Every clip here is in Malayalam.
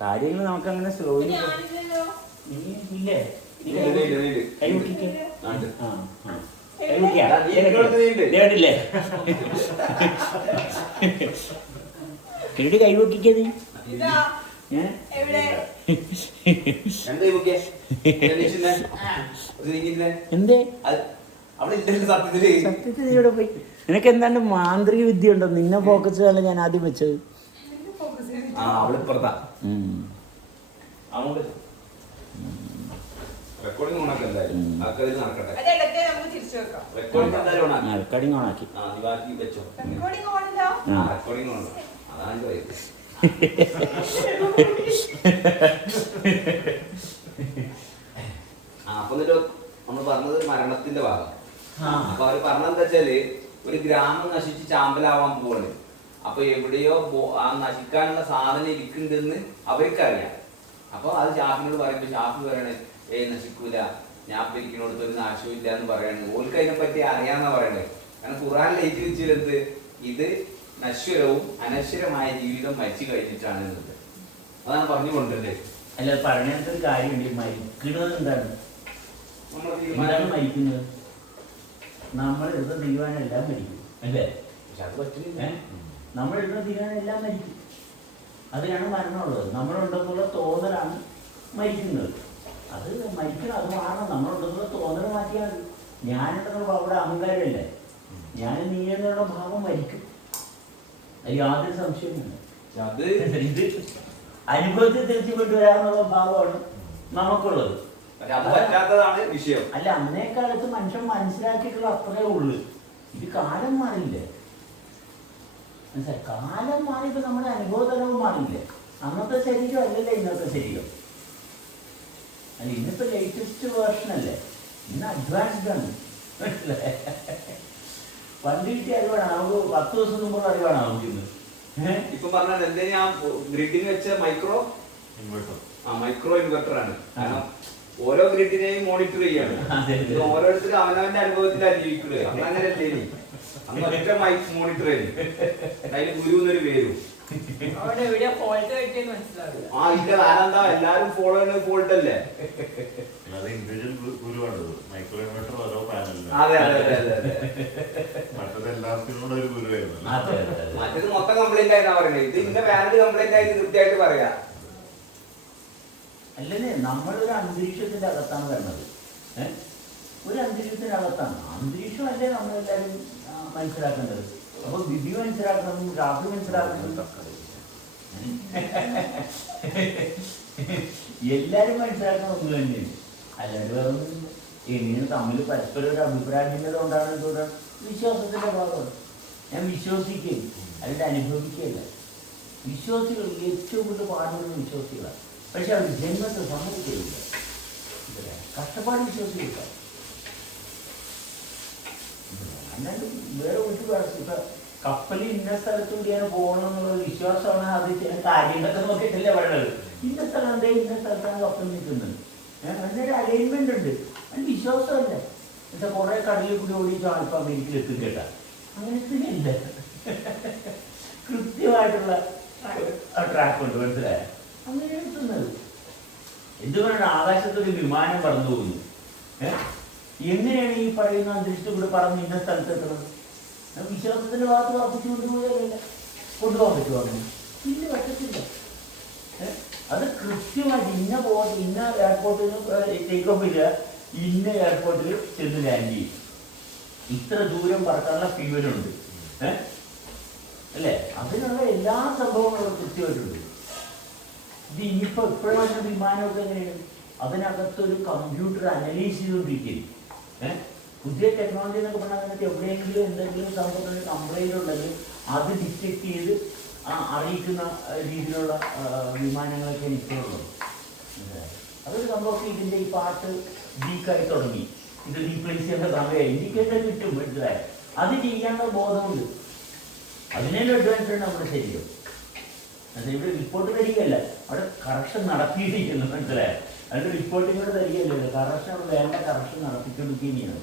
കാര്യങ്ങൾ നമുക്ക് അങ്ങനെ സ്ലോലി ഇല്ലേ കൈ മുട്ടിക്കേ കണ്ടില്ലേ കൈ പൊക്കിക്കേ നീ എന്തേ സത്യത്തിൽ ഇവിടെ പോയി നിനക്ക് എന്താണ്ട് മാന്ത്രിക വിദ്യ ഉണ്ടോ? നിന്നെ ഫോക്കസ് ചെയ്യാൻ ഞാൻ ആദ്യം വെച്ചത്. റെക്കോർഡിംഗ് ഓണാക്കി അപ്പൊ നമ്മൾ പറഞ്ഞത് മരണത്തിന്റെ ഭാഗം. അപ്പൊ അവര് പറഞ്ഞെന്താ വെച്ചാല് ഒരു ഗ്രാമം നശിച്ച് ചാമ്പലാവാൻ പോവാണ്. അപ്പൊ എവിടെയോ ആ നശിക്കാനുള്ള സാധനം ഇരിക്കുന്നുണ്ടെന്ന് അവർക്കറിയാം. അപ്പൊ അത് ഷാഫിനോട് പറയുമ്പോ ഷാഫി പറയണേ നശിക്കൂല, ഞാൻ ഇരിക്കുന്നോടത്ത് ഒരു നാശവും ഇല്ല എന്ന് പറയണേ. ഓൾക്ക് അതിനെ പറ്റി അറിയാന്നാ പറയണേ. കാരണം ഖുർആനിൽ എഴുതി വെച്ചിരുന്നത് ഇത് നശ്വരവും അനശ്വരമായ ജീവിതം മരിച്ചു കഴിഞ്ഞിട്ടാണ് എന്നത്. അതാണ് പറഞ്ഞു കൊണ്ടല്ലേ. അല്ല പറഞ്ഞൊരു കാര്യമുണ്ട്. മരിക്കുന്നത് എന്താണ്? എന്താണ് മരിക്കുന്നത്? നമ്മളെടുത്ത തീരുമാനം എല്ലാം മരിക്കും അല്ലേ? നമ്മളെടുത്ത തീരുമാനം എല്ലാം മരിക്കും. അതിനാണ് മരണമുള്ളത്. നമ്മളുണ്ടെന്നുള്ള തോന്നലാണ് മരിക്കുന്നത്. അത് മരിക്കണം, അത് മാറണം. നമ്മളുണ്ടെന്നുള്ള തോന്നൽ മാറ്റിയാൽ മതി. ഞാനുണ്ടെന്നുള്ള അവിടെ അഹങ്കാരമല്ലേ, ഞാൻ നീ എന്നുള്ള ഭാവം മരിക്കും. അത് യാതൊരു സംശയമില്ല. ഇത് അനുഭവത്തിൽ തിരിച്ചു കൊണ്ടുവരാനുള്ള ഭാവമാണ് നമുക്കുള്ളത്. വിഷയം അല്ല, അന്നേക്കാലത്ത് മനുഷ്യൻ മനസ്സിലാക്കിയിട്ടുള്ള അത്രേ ഉള്ളു. ഇത് കാലം മാറിയില്ലേ? മനസ്സിലായി? കാലം മാറിയപ്പോ നമ്മുടെ അനുഭവതലവും മാറിയില്ലേ? അന്നത്തെ ശരീരം അല്ലല്ലേ ഇന്നത്തെ ശരീരം. അല്ല, ഇന്നിപ്പോ ലേറ്റസ്റ്റ് വേർഷൻ അല്ലേ, ഇന്ന് അഡ്വാൻസ്ഡ് ആണ്. പണ്ട് കിട്ടിയ അറിവാണ് നമുക്ക് 10 ദിവസം മുമ്പുള്ള അറിവാണ് നമുക്ക് ഇന്ന്. ഇപ്പൊ പറഞ്ഞാൽ എന്തേ ഞാൻ ഗ്രിഡിന് വെച്ച മൈക്രോ ഇൻവെർട്ടർ ആണ്. കാരണം ഓരോ ഗ്രിഡിനെയും മോണിറ്റർ ചെയ്യാണ്. ഓരോരുത്തരും അവനവന്റെ അനുഭവത്തിലാണ് ജീവിക്കുന്നത്. അങ്ങനെയല്ലേ അന്ന് ഒറ്റ മൈക്ക് മോണിറ്റർ ചെയ്തു. അതിന് ഗുരു എന്നൊരു പേരും ഇല്ല. ആരെന്താ എല്ലാരും ഫോളോ ചെയ്യുന്ന ഫോൾട്ട് അല്ലേ? അതെ അതെ അതെ അതെ. മറ്റേത് മൊത്തം കംപ്ലൈന്റ് ആയിട്ടാ പറയുന്നത്. ഇത് ഇന്ന വാലിഡ് കംപ്ലൈന്റ് ആയിട്ട് കൃത്യമായിട്ട് പറയാ. അല്ലേ, നമ്മളൊരു അന്തരീക്ഷത്തിന്റെ അകത്താണ് വരുന്നത്. ഒരു അന്തരീക്ഷത്തിന്റെ അകത്താണ്. അന്തരീക്ഷം അല്ലേ നമ്മളെല്ലാരും മനസ്സിലാക്കേണ്ടത്. അപ്പൊ വിധി മനസ്സിലാക്കണം, രാത്രി മനസ്സിലാക്കണം, എല്ലാരും മനസ്സിലാക്കണം ഒന്ന് തന്നെ. അല്ലാണ്ട് വേറെ എങ്ങനെ തമ്മിൽ പരസ്പരം ഒരു അഭിപ്രായത്തിൻ്റെ കൊണ്ടാണ് എന്തുകൊണ്ട് വിശ്വാസത്തിന്റെ ഭാഗമാണ്. ഞാൻ വിശ്വസിക്കുകയും അതിൻ്റെ അനുഭവിക്കുകയില്ല. വിശ്വാസികൾ ഏറ്റവും കൂടുതൽ പാടുന്ന വിശ്വാസികളാണ്. പക്ഷെ അവർ ജന്മത്തെ സമ്മതിക്കുകയില്ല. കഷ്ടപ്പാട് വിശ്വസിക്കില്ല. അല്ലാണ്ട് വേറെ ഒരു ഇപ്പൊ കപ്പലിൽ ഇന്ന സ്ഥലത്തൂടിയാണ് പോകണം എന്നുള്ള വിശ്വാസമാണ്. അത് ചില കാര്യങ്ങളൊക്കെ നോക്കിയിട്ടല്ലേ പറയണത്. ഇന്ന സ്ഥലം എന്തേ ഇന്ന സ്ഥലത്താണ് കപ്പൽ നിൽക്കുന്നത്. അതിനൊരു അലൈൻമെന്റ് ഉണ്ട്. അത് വിശ്വാസമല്ല. പക്ഷെ കുറെ കടലിൽ കൂടി ഓടിയിട്ട് ആൽഫ അമേരിക്കയിൽ എത്തും കേട്ടാ. അങ്ങനത്തെ ഇല്ല. കൃത്യമായിട്ടുള്ള ട്രാക്ക് ഉണ്ട്. മനസ്സിലായ? അങ്ങനെയാണ് എത്തുന്നത്. എന്തുകൊണ്ടാണ് ആകാശത്തൊരു വിമാനം പറന്നു പോകുന്നത്? എങ്ങനെയാണ് ഈ പറയുന്ന അന്തരീക്ഷത്തിൽ കൂടെ പറന്ന് ഇന്ന സ്ഥലത്ത് എത്തുന്നത്? വിശ്വാസത്തിന്റെ ഭാഗത്ത് ഉറപ്പിച്ചു കൊണ്ടുപോയാലല്ല കൊണ്ടുപോകാൻ പറ്റുമോ? അങ്ങനെ ഇല്ല, പറ്റത്തില്ല. അത് കൃത്യമായിട്ട് ഇന്ന എയർപോർട്ടിൽ ടേക്ക് ഓഫ് ചെയ്യുക, ഇന്ന എയർപോർട്ടിൽ ചെന്ന് ലാൻഡ് ചെയ്യും. ഇത്ര ദൂരം പറക്കാനുള്ള ഫ്യൂവലുണ്ട് അല്ലേ? അതിനുള്ള എല്ലാ സംഭവങ്ങളും കൃത്യമായിട്ടുണ്ട്. ഇത് ഇനിയിപ്പോ എപ്പോഴാണ് വിമാനമൊക്കെ എങ്ങനെയാണ്? അതിനകത്തൊരു കമ്പ്യൂട്ടർ അനലൈസ് ചെയ്തുകൊണ്ടിരിക്കുകയും പുതിയ ടെക്നോളജി എന്നൊക്കെ പറഞ്ഞാൽ അതിനകത്ത് എവിടെയെങ്കിലും എന്തെങ്കിലും സംഭവത്തിന് കംപ്ലൈന്റ് ഉണ്ടെങ്കിൽ അത് ഡിറ്റക്ട് ചെയ്ത് അറിയിക്കുന്ന രീതിയിലുള്ള വിമാനങ്ങളൊക്കെ ഇപ്പോഴുള്ളത്. അതൊരു സംഭവമൊക്കെ ഇതിൻ്റെ ഈ പാർട്ട് ലീക്കായി തുടങ്ങി. ഇത് റീപ്ലേസ് ചെയ്യേണ്ട സമയമായി. ഇൻഡിക്കേറ്റർ കിട്ടും, മനസ്സിലായ? അത് ചെയ്യാനുള്ള ബോധമുണ്ട്. അതിനേലും അഡ്വാൻസ് ഉണ്ട് നമ്മുടെ ശരീരം. ഇവിടെ റിപ്പോർട്ട് തരികയല്ല, അവിടെ കറക്ഷൻ നടത്തിയിരിക്കുന്നു, മനസ്സിലായ? അതിൻ്റെ റിപ്പോർട്ടിങ് കൂടെ തരികയല്ലോ, കറക്ഷൻ അവിടെ വേണ്ട കറക്ഷൻ നടത്തിക്കൊടുക്കുകയാണ്.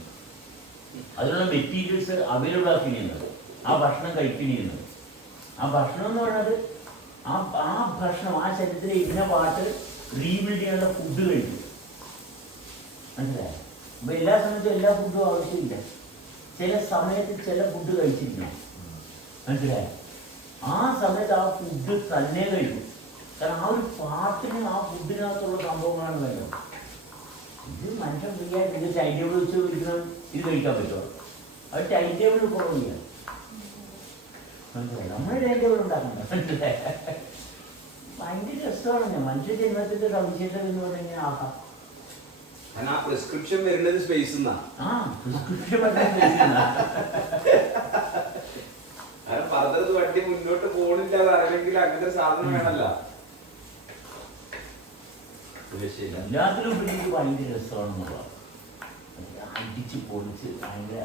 അതിനുള്ള മെറ്റീരിയൽസ് അവൈലബിൾ ആക്കുകയാണ്. ആ ഭക്ഷണം കഴിക്കുകയാണ്. ആ ഭക്ഷണം എന്ന് പറയുന്നത് ആ ഭക്ഷണം, ആ ശരീരത്തിലെ ഇന്ന പാട്ട് റീബിൽഡ് ചെയ്യാനുള്ള ഫുഡ് കഴിക്കും. മനസ്സിലായോ? അപ്പൊ എല്ലാ സമയത്തും എല്ലാ ഫുഡും ആവശ്യമില്ല. ചില സമയത്ത് ചില ഫുഡ് കഴിച്ചിരിക്കണം. മനസ്സിലായോ? ആ സമയത്ത് ആ ഫുഡ് തന്നെ കഴിക്കും. കാരണം ആ ഒരു പാട്ടിന്, ആ ഫുഡിനകത്തുള്ള സംഭവങ്ങളാണ് വേണ്ടത്. ഇത് മനുഷ്യൻ ഫ്രീ ആയിട്ട് ഇത് ടൈം ടേബിൾ വെച്ച് ഇരിക്കണം, ഇത് കഴിക്കാൻ പറ്റുമോ? അത് ടൈം ടേബിൾ കുറവില്ല. മനസ്സിലായി? നമ്മുടെ ടൈം ടേബിൾ ഉണ്ടാക്കണ്ട. മനസ്സിലായി? ഭയങ്കര രസമാണ്. മനുഷ്യ ജന്മത്തിന്റെ സവിശേഷത എന്ന് പറഞ്ഞാൽ ആഹാ. പ്രിസ്ക്രിപ്ഷൻ വരുന്നത് സ്പേസ് പ്രിസ്ക്രിപ്ഷൻ പറഞ്ഞത് വണ്ടി മുന്നോട്ട് പോണില്ല അറിയില്ലെങ്കിൽ അങ്ങനത്തെ സാധനം വേണല്ലോ. എല്ലാത്തിലും ഉപരി ഇത് ഭയങ്കര രസമാണെന്നുള്ളതാണ്. അടിച്ച് പൊളിച്ച് ഭയങ്കര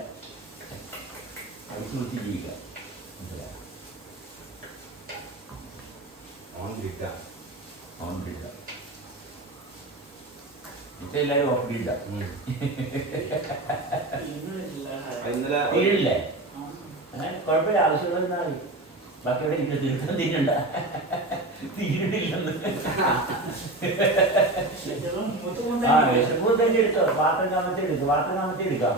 അടിച്ചു പൊളിച്ച് ജീവിക്കാം. എല്ലാരും ഓഫ് ഗ്രിഡാ. തീരില്ലേ? കുഴപ്പമില്ല, ആവശ്യമുള്ള ബാക്കി ഇവിടെ ഇന്ന് തീർക്കാൻ തീരണ്ട. തീരണില്ലെന്ന് വിഷമം തന്നെ എടുത്തോ. പാത്രം കാമത്തെ എടുക്കാം, പാത്രം കാമത്തെ എടുക്കാം.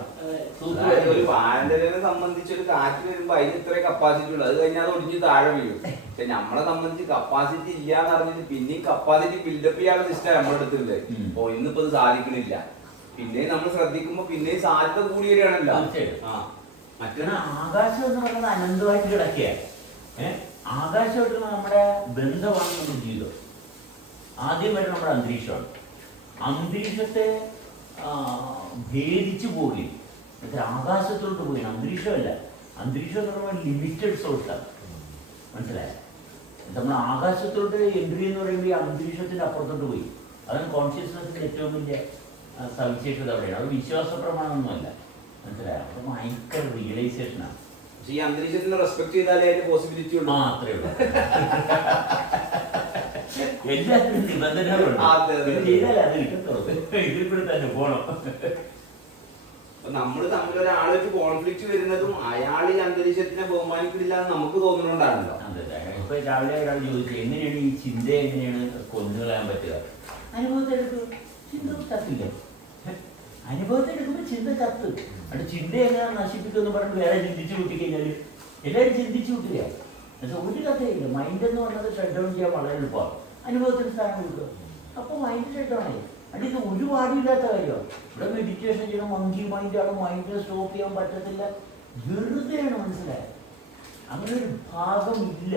ഒരു പാരമ്പര്യനെ സംബന്ധിച്ച് ഒരു കാറ്റ് വരുമ്പോ അതിന് ഇത്ര കപ്പാസിറ്റി ഉള്ളു. അത് കഴിഞ്ഞാൽ അത് ഒടിഞ്ഞ് താഴെ വീഴും. പക്ഷെ നമ്മളെ സംബന്ധിച്ച് കപ്പാസിറ്റി ഇല്ല എന്ന് പറഞ്ഞിട്ട് പിന്നെയും കപ്പാസിറ്റി ബിൽഡപ്പ് ചെയ്യാനുള്ള സിസ്റ്റം നമ്മുടെ അടുത്തുണ്ട്. ഓ ഇന്നിപ്പോ ഇത് സാധിക്കണില്ല, പിന്നെയും നമ്മൾ ശ്രദ്ധിക്കുമ്പോ പിന്നെയും സാധ്യത കൂടി വരികയാണല്ലോ. മറ്റൊന്ന് ആകാശം എന്ന് പറയുന്നത് അനന്തമായിട്ട് കിടക്കുകയാണ്. ആകാശമായിട്ട് നമ്മുടെ ബന്ധമാണ് നമ്മുടെ ജീവിതം. ആദ്യം വരെ നമ്മുടെ അന്തരീക്ഷമാണ്. അന്തരീക്ഷത്തെ ഭേദിച്ചു പോയി എന്നിട്ട് ആകാശത്തോട്ട് പോയി. അന്തരീക്ഷമല്ല, അന്തരീക്ഷം എന്ന് പറയുമ്പോൾ ലിമിറ്റഡ് സോഴ്സാണ്. മനസ്സിലായോ? നമ്മൾ ആകാശത്തോട്ട് എൻട്രി എന്ന് പറയുമ്പോൾ ഈ അന്തരീക്ഷത്തിന്റെ അപ്പുറത്തോട്ട് പോയി. അതാണ് കോൺഷ്യസ്നെസ്സിന്റെ ഏറ്റവും വലിയ സവിശേഷത അവിടെയാണ്. അത് വിശ്വാസ പ്രമാണമൊന്നുമല്ല. മനസ്സിലായോ? അത് ഭയങ്കര റിയലൈസേഷനാണ്. ഈ അന്തരീക്ഷത്തിന് റെസ്പെക്ട് ചെയ്താലേ അതിന്റെ പോസിബിലിറ്റി ഉള്ളൂ. അത്രേ ഉള്ളൂ. എല്ലാത്തിനും നിബന്ധനകളുണ്ട്. ചെയ്താലേ അത് കിട്ടത്തുള്ളൂ. ഇതിൽ കൂടെ തന്നെ പോണം. നമ്മൾ തമ്മിൽ ഒരാളായിട്ട് കോൺഫ്ലിക്റ്റ് വരുന്നതും അയാൾ ഈ അന്തരീക്ഷത്തിനെ ബഹുമാനിക്കില്ല എന്ന് നമുക്ക് തോന്നുന്നുണ്ടാണല്ലോ. അതെ. ഇപ്പൊ രാവിലെ ഒരാൾ ചോദിച്ചു എങ്ങനെയാണ് ഈ ചിന്ത എങ്ങനെയാണ് കൊന്നുകളയാൻ പറ്റുക? അനുഭവത്തെടുക്കും, ചിന്ത കത്തില്ല. അനുഭവത്തെടുക്കുമ്പോൾ ചിന്ത കത്ത്. അത് ചിന്ത എങ്ങനെയാണ് നശിപ്പിക്കുമെന്ന് പറഞ്ഞിട്ട് വേറെ ചിന്തിച്ചു കൂട്ടിക്കഴിഞ്ഞാൽ എല്ലാവരും ചിന്തിച്ചു കൂട്ടുക. പക്ഷെ ഒരു കഥയില്ല. മൈൻഡ് എന്ന് പറഞ്ഞത് ഷട്ട് ഡൗൺ ചെയ്യാൻ വളരെ എളുപ്പമാണ്. അനുഭവത്തിന് സ്ഥാനം കൊടുക്കുക. അപ്പോൾ മൈൻഡ് ഷട്ട് ഡൗൺ ആയി. അത് ഇത് ഒരു പാടില്ലാത്ത കാര്യമാണ്. ഇവിടെ മെഡിറ്റേഷൻ ചെയ്യണം, മങ്കി മൈൻഡാണ്, മൈൻഡിനെ സ്റ്റോപ്പ് ചെയ്യാൻ പറ്റത്തില്ല, വെറുതെയാണ്. മനസ്സിലായത്? അങ്ങനെ ഒരു ഭാഗം ഇല്ല.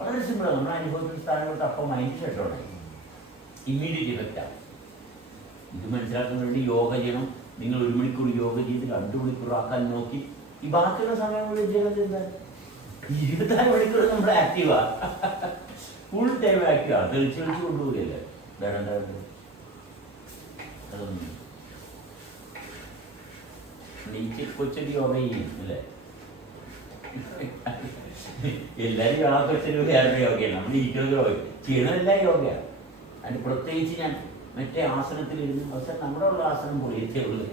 വളരെ സിമ്പിളാണ്. നമ്മുടെ അനുഭവത്തിന് സ്ഥാനം കൊടുത്ത് അപ്പം മൈൻഡ് ഷട്ട് ഡൗൺ ആയി. ഇമ്മീഡിയറ്റ് ഇഫക്റ്റാണ്. ഇത് മനസ്സിലാക്കാൻ വേണ്ടി യോഗ ചെയ്യണം. നിങ്ങൾ 1 മണിക്കൂർ യോഗ ചെയ്ത് 2 മണിക്കൂർ ആക്കാൻ നോക്കി. ഈ ബാക്കിയുള്ള സമയങ്ങളിൽ ചെയ്യുന്നത് എന്താ? 24 മണിക്കൂർ നമ്മൾ ആക്റ്റീവാ, ഫുൾ ടൈം ആക്റ്റീവാ. തെളിച്ച് കൊണ്ടുപോവുകയല്ലേ. അതൊന്നും നീച്ച് കൊച്ചൊരു യോഗ ചെയ്യും അല്ലേ? എല്ലാവരും യോഗ കൊച്ചൊരു വേറെ യോഗയാണ്. നമ്മൾ 20 യോഗ ചെയ്യണതെല്ലാം യോഗയാണ്. അതിന് പ്രത്യേകിച്ച് ഞാൻ മറ്റേ ആസനത്തിലിരുന്ന് അവസാനം നമ്മുടെ ഉള്ള ആസനം പൊളിയത്തേ ഉള്ളൂ.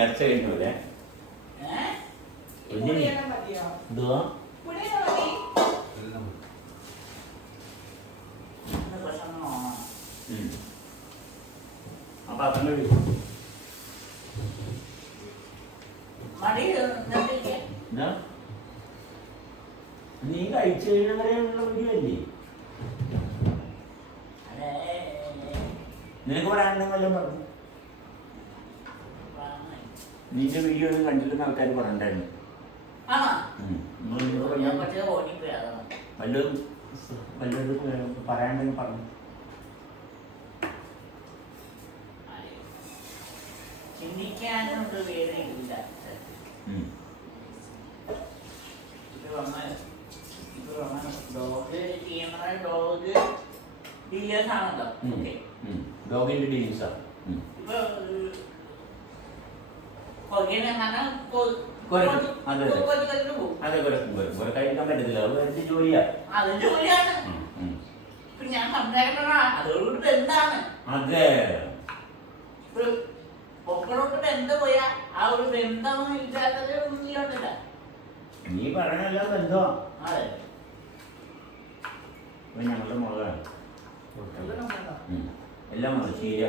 നേർച്ച കഴിഞ്ഞൂലേ? അപ്പൊ അതന്നെ നീ കഴിച്ചു കഴിഞ്ഞവരെയുള്ള വീഡിയോല്ലേ? നിനക്ക് പറയാനുണ്ടെങ്കിൽ വല്ലതും പറഞ്ഞു. നിന്റെ വീഡിയോ ഒന്നും കണ്ടില്ലെന്ന് ആൾക്കാർ പറഞ്ഞിട്ടുണ്ടായിരുന്നു. വല്ലതും പറയാനുണ്ടെങ്കിൽ പറഞ്ഞു. ചിന്തിക്കാനൊരു വേദനയില്ല. ഡോഗ് ചെയ്യുന്ന ഡോഗ് ഡീലേഴ്സ് ആണല്ലോ. ഡോഗിന്റെ ഡീൽസാ ഇപ്പൊ കൊറിയനെ കാണാൻ അതെ കുരക്കും കഴിക്കാൻ പറ്റത്തില്ല. അത് വേറെ ജോലിയാ. അത് ജോലിയാണ്. ഇപ്പൊ ഞാൻ സംസാരിക്കണ അതോട് എന്താണ് അതെ ഒപ്പളോട്ട് ബന്ധം പോയാ ആ ഒരു ബന്ധം ഇല്ലാത്തത് ഒന്നുമില്ല. നീ പറയണല്ലോ ബന്ധമാ. അതെ ഞങ്ങളുടെ മുളകാണ് എല്ലാം മുളക് ചീര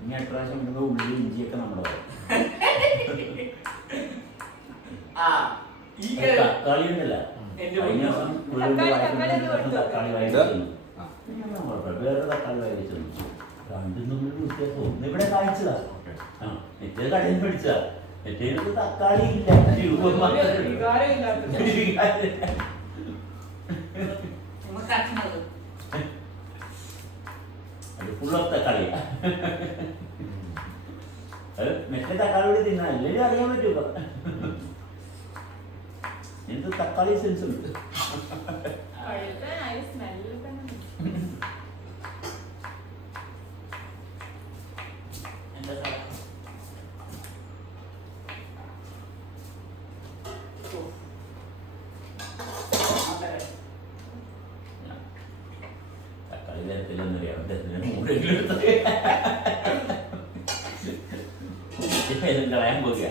ഇനി അടുത്ത പ്രാവശ്യം ഇടുമ്പോൾ ഉള്ളി ഇഞ്ചിയൊക്കെ നമ്മുടെ തക്കാളി ഉണ്ടല്ല കഴിഞ്ഞ ദിവസം തക്കാളി വായി വേറെ തക്കാളി വായി വെച്ചു രണ്ടും തമ്മിൽ വ്യത്യാസം. ഒന്ന് ഇവിടെ കായ്ച്ചതാ, മറ്റേ കടയിൽ പിടിച്ചതാ. മറ്റേ തക്കാളി ഇല്ല, അത് ഫുൾ ഓഫ് തക്കാളിയാ. അത് മറ്റേ തക്കാളിയോട് തിന്നാൻ എല്ലാവരും അറിയാൻ പറ്റൂല. എനിക്ക് തക്കാളി സെൻസ് ഉണ്ട്. തക്കാളി തരത്തില്ലെന്ന് അറിയാം. കളയാൻ പോകുക.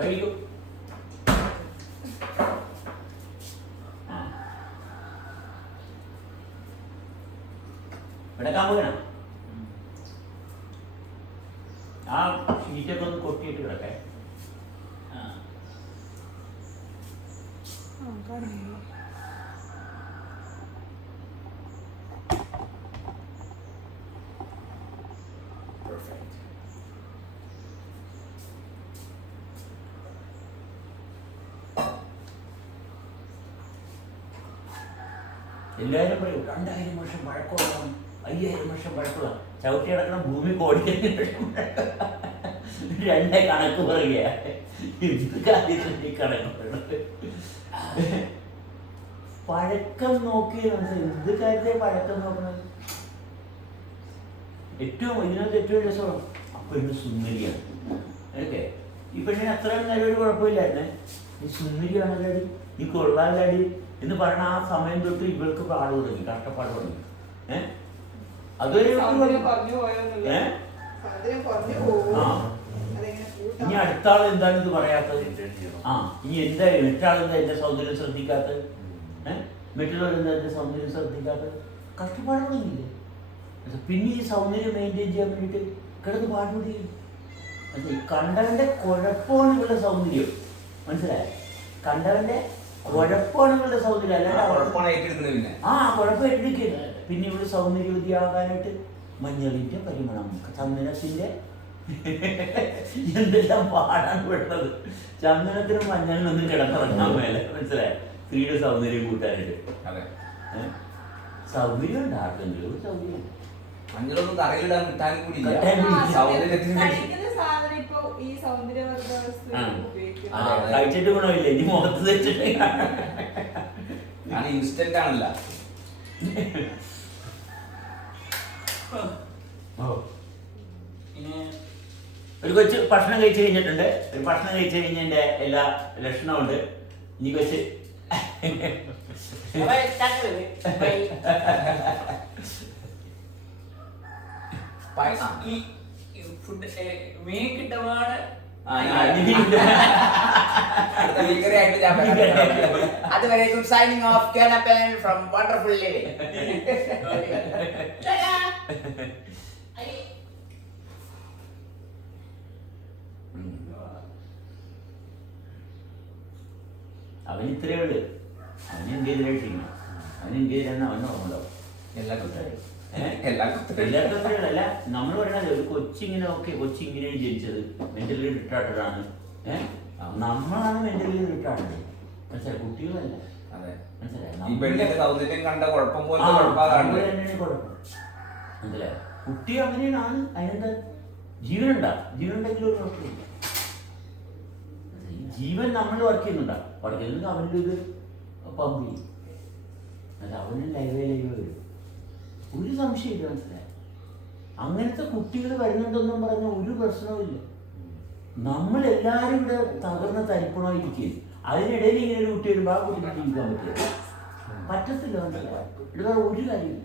കഴിക്കൂ. ഇവിടെ കാമുകണം ആ ഷീറ്റൊക്കെ ഒന്ന് കൊട്ടിയിട്ട് കിടക്കേ. എല്ലാവരും പറയും 2000 വർഷം പഴക്കമുള്ള 5000 വർഷം പഴക്കമുള്ള ചവിട്ടി കിടക്കുന്ന ഭൂമി കോടിക്കണ രണ്ടേ കണക്ക് പറയുക. എന്ത് കാര്യത്തിൽ ഈ കണക്ക് പറയണത്? പഴക്കം നോക്കി എന്ത് കാര്യത്തെ പഴക്കം നോക്കണത്? ഇതിനകത്ത് ഏറ്റവും രസമാണ് ആ പെണ്ണ് സുന്ദരിയാണ്. ഓക്കെ, ഈ പെണ്ണിന് അത്രയും നല്ലൊരു കുഴപ്പമില്ലായിരുന്നേ. ഈ സുന്ദരിയാണല്ലാടി, ഈ കൊള്ളാലാടി എന്ന് പറഞ്ഞ ആ സമയം തൊട്ട് ഇവൾക്ക് പാട് തുടങ്ങി, കഷ്ടപ്പാട് തുടങ്ങി. അതൊരു ഇനി അടുത്ത ആൾ എന്താണ് ഇത് പറയാത്തത്? ഇനി എന്താ മറ്റാളെന്താ എന്റെ സൗന്ദര്യം ശ്രദ്ധിക്കാത്തത്? മറ്റുള്ളവരെന്താ എന്റെ സൗന്ദര്യം ശ്രദ്ധിക്കാത്തത്? കഷ്ടപ്പാട് തുടങ്ങിയില്ലേ? പിന്നെ ഈ സൗന്ദര്യം മെയിൻറ്റെയിൻ ചെയ്യാൻ വേണ്ടിയിട്ട് കിടന്ന് പാടുപെടുകയും കണ്ടവന്റെ കുഴപ്പമാണ് ഇവളുടെ സൗന്ദര്യം. മനസ്സിലായ? കണ്ടവന്റെ കുഴപ്പമാണ് ഇവളുടെ സൗന്ദര്യം, അല്ലാണ്ട് കുഴപ്പം ഏറ്റെടുക്കില്ല. പിന്നെ ഇവിടെ സൗന്ദര്യവതിയാകാനായിട്ട് മഞ്ഞളിന്റെ പരിമണം, ചന്ദനത്തിന്റെ എന്തെല്ലാം പാടാണ് പെട്ടത്. ചന്ദനത്തിനും മഞ്ഞളിനൊന്നും കിടന്നിറങ്ങാൻ മേലെ. മനസ്സിലായ? സ്ത്രീയുടെ സൗന്ദര്യം കൂട്ടാനായിട്ട് സൗകര്യം ഉണ്ട്. ആർക്കെങ്കിലും സൗകര്യം മഞ്ഞളൊന്നും തറയിലിടാൻ കിട്ടാനും കൂടി കഴിച്ചിട്ട് ഗുണമില്ല. ഇനി മുഖത്ത് വെച്ചിട്ട് ഇൻസ്റ്റന്റ് ആണല്ല. ഒരു കൊച്ചു ഭക്ഷണം കഴിച്ചു കഴിഞ്ഞിട്ടുണ്ട്. ഒരു ഭക്ഷണം കഴിച്ചു കഴിഞ്ഞതിന്റെ എല്ലാ ലക്ഷണവും ഉണ്ട്. ഇനി കൊച്ച് മീൻ കിട്ടുമാണ്. അതുവരേക്കും signing off Kerala from wonderful living. അവൻ ഇത്രയേ ഉള്ളു. അവന് എന്ത് ചെയ്തിട്ടില്ല. അവൻ ഇന്ത്യയിൽ തന്നെ അവൻ ഓർമ്മയുണ്ടാവും. എല്ലാ എല്ലാത്തരത്തിലല്ല നമ്മൾ പറയണത് ഒരു കൊച്ചിങ്ങനെ കൊച്ചിങ്ങനെ ജനിച്ചത് മെന്റലി റിട്ടാർഡാണ്. നമ്മളാണ് മെന്റലി റിട്ടാർഡ്. മനസ്സിലായി? കുട്ടികളല്ല. മനസ്സിലായി? കുട്ടി അങ്ങനെയാണ്. അതിനെന്താ ജീവനുണ്ടാ? ജീവനുണ്ടെങ്കിൽ ഒരു കുഴപ്പമില്ല. ജീവൻ നമ്മൾ വർക്ക് ചെയ്യുന്നുണ്ടാ? വർക്ക് ചെയ്യുന്നത് അവൻ്റെ ഇത് പമ്പ് ചെയ്യും. അത് അവന് ലൈവ് വരും. ഒരു സംശയമില്ല. മനസ്സിലായി? അങ്ങനത്തെ കുട്ടികൾ വരുന്നുണ്ടെന്നും പറഞ്ഞ ഒരു പ്രശ്നവുമില്ല. നമ്മളെല്ലാവരും ഇവിടെ തകർന്ന തരിപ്പണമായിരിക്കും. അതിനിടയിൽ ഇങ്ങനെ ഒരു കുട്ടി വരുമ്പോൾ ആ കുട്ടിക്ക് ജീവിക്കാൻ പറ്റത്തില്ല. മനസ്സിലായി? ഇവിടെ ഒരു കാര്യമില്ല.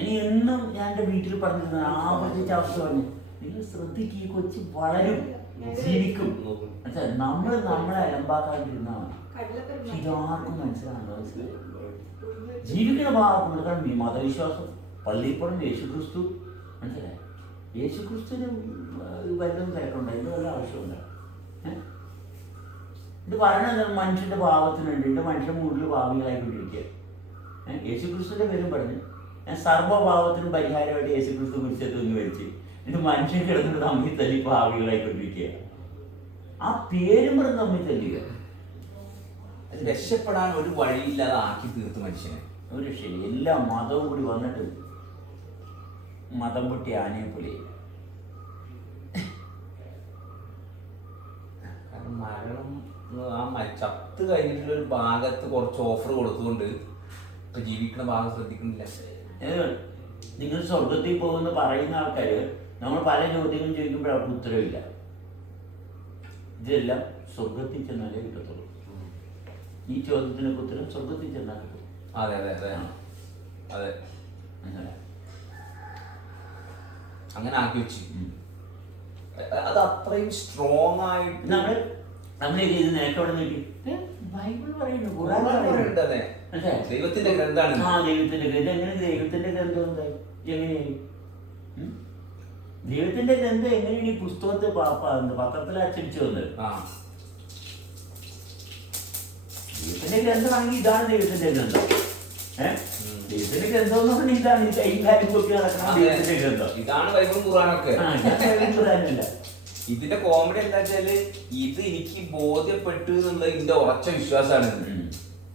ഇനി എന്നും ഞാൻ എൻ്റെ വീട്ടിൽ പറഞ്ഞിരുന്ന ആവർത്തിച്ച അവസ്ഥ പറഞ്ഞു, നിങ്ങൾ ശ്രദ്ധിക്കുക, ഈ കൊച്ച് വളരും, ജീവിക്കും. മനസ്സിലായി? നമ്മൾ നമ്മളെ അലമ്പാക്കാണ്ടിരുന്നാൽ മതി. ഇതാർക്കും മനസ്സിലാണല്ലോ. മനസ്സിലായി? ജീവിക്കുന്ന ഭാഗത്തുണ്ട്. കാരണം ഈ മതവിശ്വാസം പള്ളിപ്പുറം യേശുക്രിസ്തു. മനസ്സിലായി? യേശുക്രിസ്തുവിന് വല്ലതും തിരക്കുണ്ട്, എന്ത് വല്ല ആവശ്യമുണ്ട്? ഇത് പറയണത് മനുഷ്യന്റെ ഭാവത്തിനുണ്ട്. എൻ്റെ മനുഷ്യൻ കൂടുതൽ ഭാവികളായിക്കൊണ്ടിരിക്കുക. യേശുക്രിസ്തുവിന്റെ പേരും പറഞ്ഞു, ഞാൻ സർവ്വഭാവത്തിനും പരിഹാരമായിട്ട് യേശുക്രിസ്തു കുറിച്ച് തൂങ്ങി മേടിച്ച് ഇത് മനുഷ്യൻ കിടന്നിട്ട് തമ്മിൽ തല്ലി ഭാവികളായിക്കൊണ്ടിരിക്കുക. ആ പേരും പറഞ്ഞ് തമ്മിൽ തല്ലുക. രക്ഷപ്പെടാൻ ഒരു വഴിയില്ലാതെ ആക്കി തീർത്ത് മനുഷ്യനെ. ഒരു രക്ഷയില്ല. എല്ലാ മതവും കൂടി വന്നിട്ട് മതം പൊട്ടി ആനയെ പോലെ. കാരണം മരണം ആ ചത്ത് കഴിഞ്ഞിട്ടുള്ള ഒരു ഭാഗത്ത് കുറച്ച് ഓഫർ കൊടുത്തുകൊണ്ട് ഇപ്പൊ ജീവിക്കുന്ന ഭാഗം ശ്രദ്ധിക്കുന്നില്ല. നിങ്ങൾ സ്വർഗത്തിൽ പോകുമെന്ന് പറയുന്ന ആൾക്കാർ നമ്മൾ പല ചോദ്യങ്ങളും ചോദിക്കുമ്പോൾ അവർക്ക് ഉത്തരവില്ല. ഇതെല്ലാം സ്വർഗത്തിൽ ചെന്നാലേ കിട്ടത്തുള്ളൂ. ഈ ചോദ്യത്തിനൊക്കെ ഉത്തരം സ്വർഗത്തിൽ ചെന്നാൽ കിട്ടും. അതെ അതെ അതെ അതെ അങ്ങനെ ആക്കി വെച്ചു. അത് അത്രയും സ്ട്രോങ് ആയിട്ട് നമ്മൾ ഇത് നേരത്തോടെ നോക്കി ബൈബിൾ പറയുന്നു, ഖുർആൻ പറയുന്നുണ്ട്. അതെ, ദൈവത്തിന്റെ ഗ്രന്ഥാണ്. ആ ദൈവത്തിന്റെ ഗ്രന്ഥം. എങ്ങനെ ദൈവത്തിന്റെ ഗ്രന്ഥം എന്തായി? എങ്ങനെയായി ദൈവത്തിന്റെ ഗ്രന്ഥം? എങ്ങനെയാണ് ഈ പുസ്തകത്തെ പത്രത്തിൽ അച്ചടിച്ചു വന്നത്? ദൈവത്തിന്റെ ഗ്രന്ഥമാണെങ്കിൽ ഇതാണ് ദൈവത്തിന്റെ ഗ്രന്ഥം. ദൈവത്തിന്റെ ഗ്രന്ഥം എന്ന് പറഞ്ഞാൽ ഇതാണ്. ഈ കൈയും കാര്യം പൊക്കി നടക്കണം ദൈവത്തിന്റെ ഗ്രന്ഥം. ഇതാണ് ബൈബിളും ഖുർആനൊക്കെ. ഖുർആനല്ല. ഇതിന്റെ കോമഡി എന്താ വെച്ചാല് ഇത് എനിക്ക് ബോധ്യപ്പെട്ടു എന്നുള്ള ഇതിന്റെ ഉറച്ച വിശ്വാസമാണ്.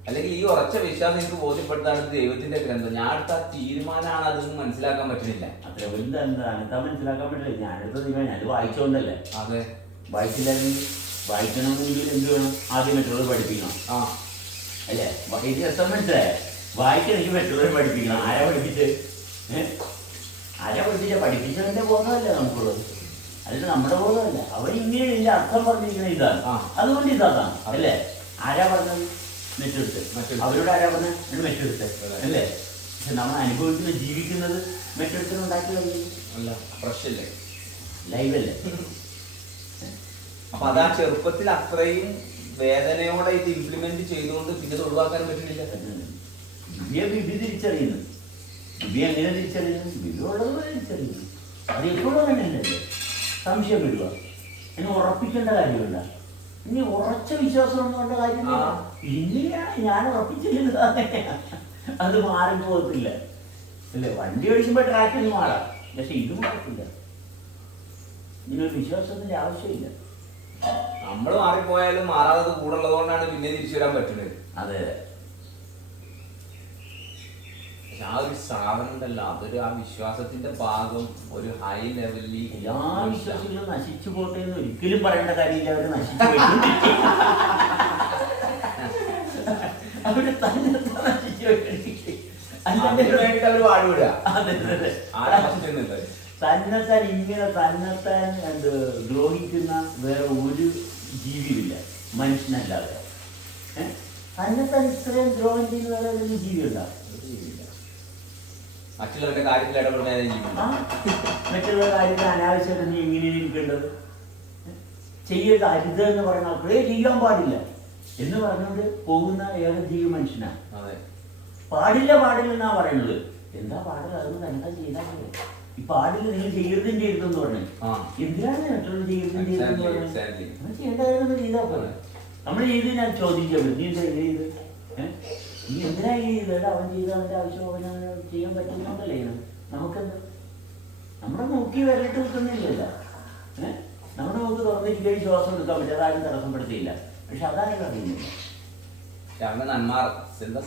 അല്ലെങ്കിൽ ഈ ഉറച്ച വിശ്വാസം എനിക്ക് ബോധ്യപ്പെട്ടതാണ് ദൈവത്തിന്റെ ഗ്രന്ഥം. ഞാൻ എടുത്ത തീരുമാനമാണ് അതൊന്നും മനസ്സിലാക്കാൻ പറ്റുന്നില്ല. അത്ര എന്താ മനസ്സിലാക്കാൻ പറ്റില്ല. ഞാനെടുത്ത തീരുമാനം ഞാൻ വായിച്ചോണ്ടല്ലേ. അതെ, വായിച്ചില്ലെങ്കിൽ വായിക്കണമെങ്കിൽ എന്ത് വേണം? ആദ്യം മറ്റുള്ളവർ പഠിപ്പിക്കണം. അല്ലേ? ഇത് രസം മനസ്സിലായ? വായിക്കണമെങ്കിൽ മറ്റുള്ളവർ പഠിപ്പിക്കണം. ആരാ പഠിപ്പിച്ച്? ആരാ പഠിപ്പിച്ചതിന്റെ ബോധമല്ലേ നമുക്കുള്ളത്? അതിന് നമ്മുടെ ബോധമല്ല. അവരിങ്ങനെ ഇതിന്റെ അർത്ഥം പറഞ്ഞിരിക്കുന്ന ഇതാണ്, അതുകൊണ്ട് ഇതാണ് അല്ലേ? ആരാ പറഞ്ഞത്? മെറ്റെടുത്ത്. അവരോട് ആരാ പറഞ്ഞത്? മെറ്റെടുത്ത് അല്ലേ? പക്ഷെ നമ്മൾ അനുഭവിക്കുന്ന ജീവിക്കുന്നത് മെറ്റെടുത്തിന് ഉണ്ടാക്കി പ്രശ്നല്ലേ, ലൈവല്ലേ? അപ്പൊ അതാ ചെറുപ്പത്തിൽ അത്രയും വേദനയോടെ ഇത് ഇംപ്ലിമെന്റ് ചെയ്തുകൊണ്ട് പിന്നെ ഒഴിവാക്കാൻ പറ്റുന്നില്ല. ബിബി തിരിച്ചറിയുന്നു. ബിബി എങ്ങനെ തിരിച്ചറിയുന്നു? ബിബി ഉള്ളത് തിരിച്ചറിയുന്നു. അത് എപ്പോഴും അങ്ങനെയല്ലേ? സംശയം വിടുക. ഇനി ഉറപ്പിക്കേണ്ട കാര്യമില്ല. ഇനി ഉറച്ച വിശ്വാസം ഒന്നും കാര്യമില്ല. ഇങ്ങനെയാണ് ഞാൻ ഉറപ്പിച്ചിരുന്നത്. അത് മാറിപ്പോകത്തില്ല അല്ലേ? വണ്ടി ഓടിക്കുമ്പോൾ ട്രാക്കിൽ മാറാം, പക്ഷെ ഇത് മാറത്തില്ല. ഇങ്ങനൊരു വിശ്വാസത്തിന്റെ ആവശ്യമില്ല. നമ്മൾ മാറിപ്പോയാലും മാറാതെ കൂടെ ഉള്ളതുകൊണ്ടാണ് പിന്നെ തിരിച്ചു വരാൻ പറ്റുന്നത്. അതെ, ആ ഒരു സാധനം ഉണ്ടല്ലോ, അതൊരു ആ വിശ്വാസത്തിന്റെ ഭാഗം ഒരു ഹൈ ലെവലിൽ. എല്ലാ വിശ്വാസികളും നശിച്ചു പോട്ടെ എന്ന് ഒരിക്കലും പറയേണ്ട കാര്യമില്ല. അവര് നശിച്ചു അവര് തന്നെ നശിച്ചു അവർ വാടുവിടുക. തന്നെത്താൻ ഇങ്ങനെ തന്നെത്താൻ ദ്രോഹിക്കുന്ന വേറെ ഒരു ജീവിയില്ല, മനുഷ്യനല്ലാതെ. തന്നെത്താൻ ഇത്രയും ദ്രോഹം ചെയ്യുന്ന വേറെ ഒരു ജീവിയുണ്ടാവും? മറ്റുള്ളവരുടെ കാര്യത്തിൽ ഇടപെടുന്ന മറ്റുള്ള കാര്യത്തിൽ അനാവശ്യമായിട്ട് നീ എങ്ങനെ ഇരിക്കേണ്ടത്? ചെയ്യരുത്, അരുത് എന്ന് പറഞ്ഞാൽ അത്രേ ചെയ്യാൻ പാടില്ല എന്ന് പറഞ്ഞുകൊണ്ട് പോകുന്ന ഏക ജീവി മനുഷ്യനാണ്. പാടില്ല എന്നാ പറയുന്നത്. എന്താ പാടില്ല? അതൊന്നും എന്താ ചെയ്താൽ ഈ പാടില്ല, നിങ്ങൾ ചെയ്യരുതും ചെയ്യരുതെന്ന് പറഞ്ഞു. എന്തിനാണ് മറ്റുള്ള ചെയ്യരുതും ചെയ്യരുതെന്ന് പറഞ്ഞത്? ചെയ്യേണ്ട കാര്യങ്ങൾ ചെയ്താൽ പോലെ. നമ്മൾ ചെയ്ത് ഞാൻ ചോദിക്കാൻ നീ എന്താ ചെയ്ത് നീ എന്തിനാ ഈ ഇതേടെ അവൻ ചെയ്ത് അവൻ്റെ ആവശ്യം അവന് ചെയ്യാൻ പറ്റുന്നുണ്ടല്ലേ നമുക്കെന്ത് നമ്മുടെ മൂക്കി വരട്ട് കിട്ടുന്നില്ലല്ലോ. നമ്മുടെ മൂക്ക് തുറന്നിരിക്കുകയും ശ്വാസം എടുക്കാൻ പറ്റും, അതാരും തടസ്സപ്പെടുത്തിയില്ല. പക്ഷെ അതാരും അറിയുന്നില്ല.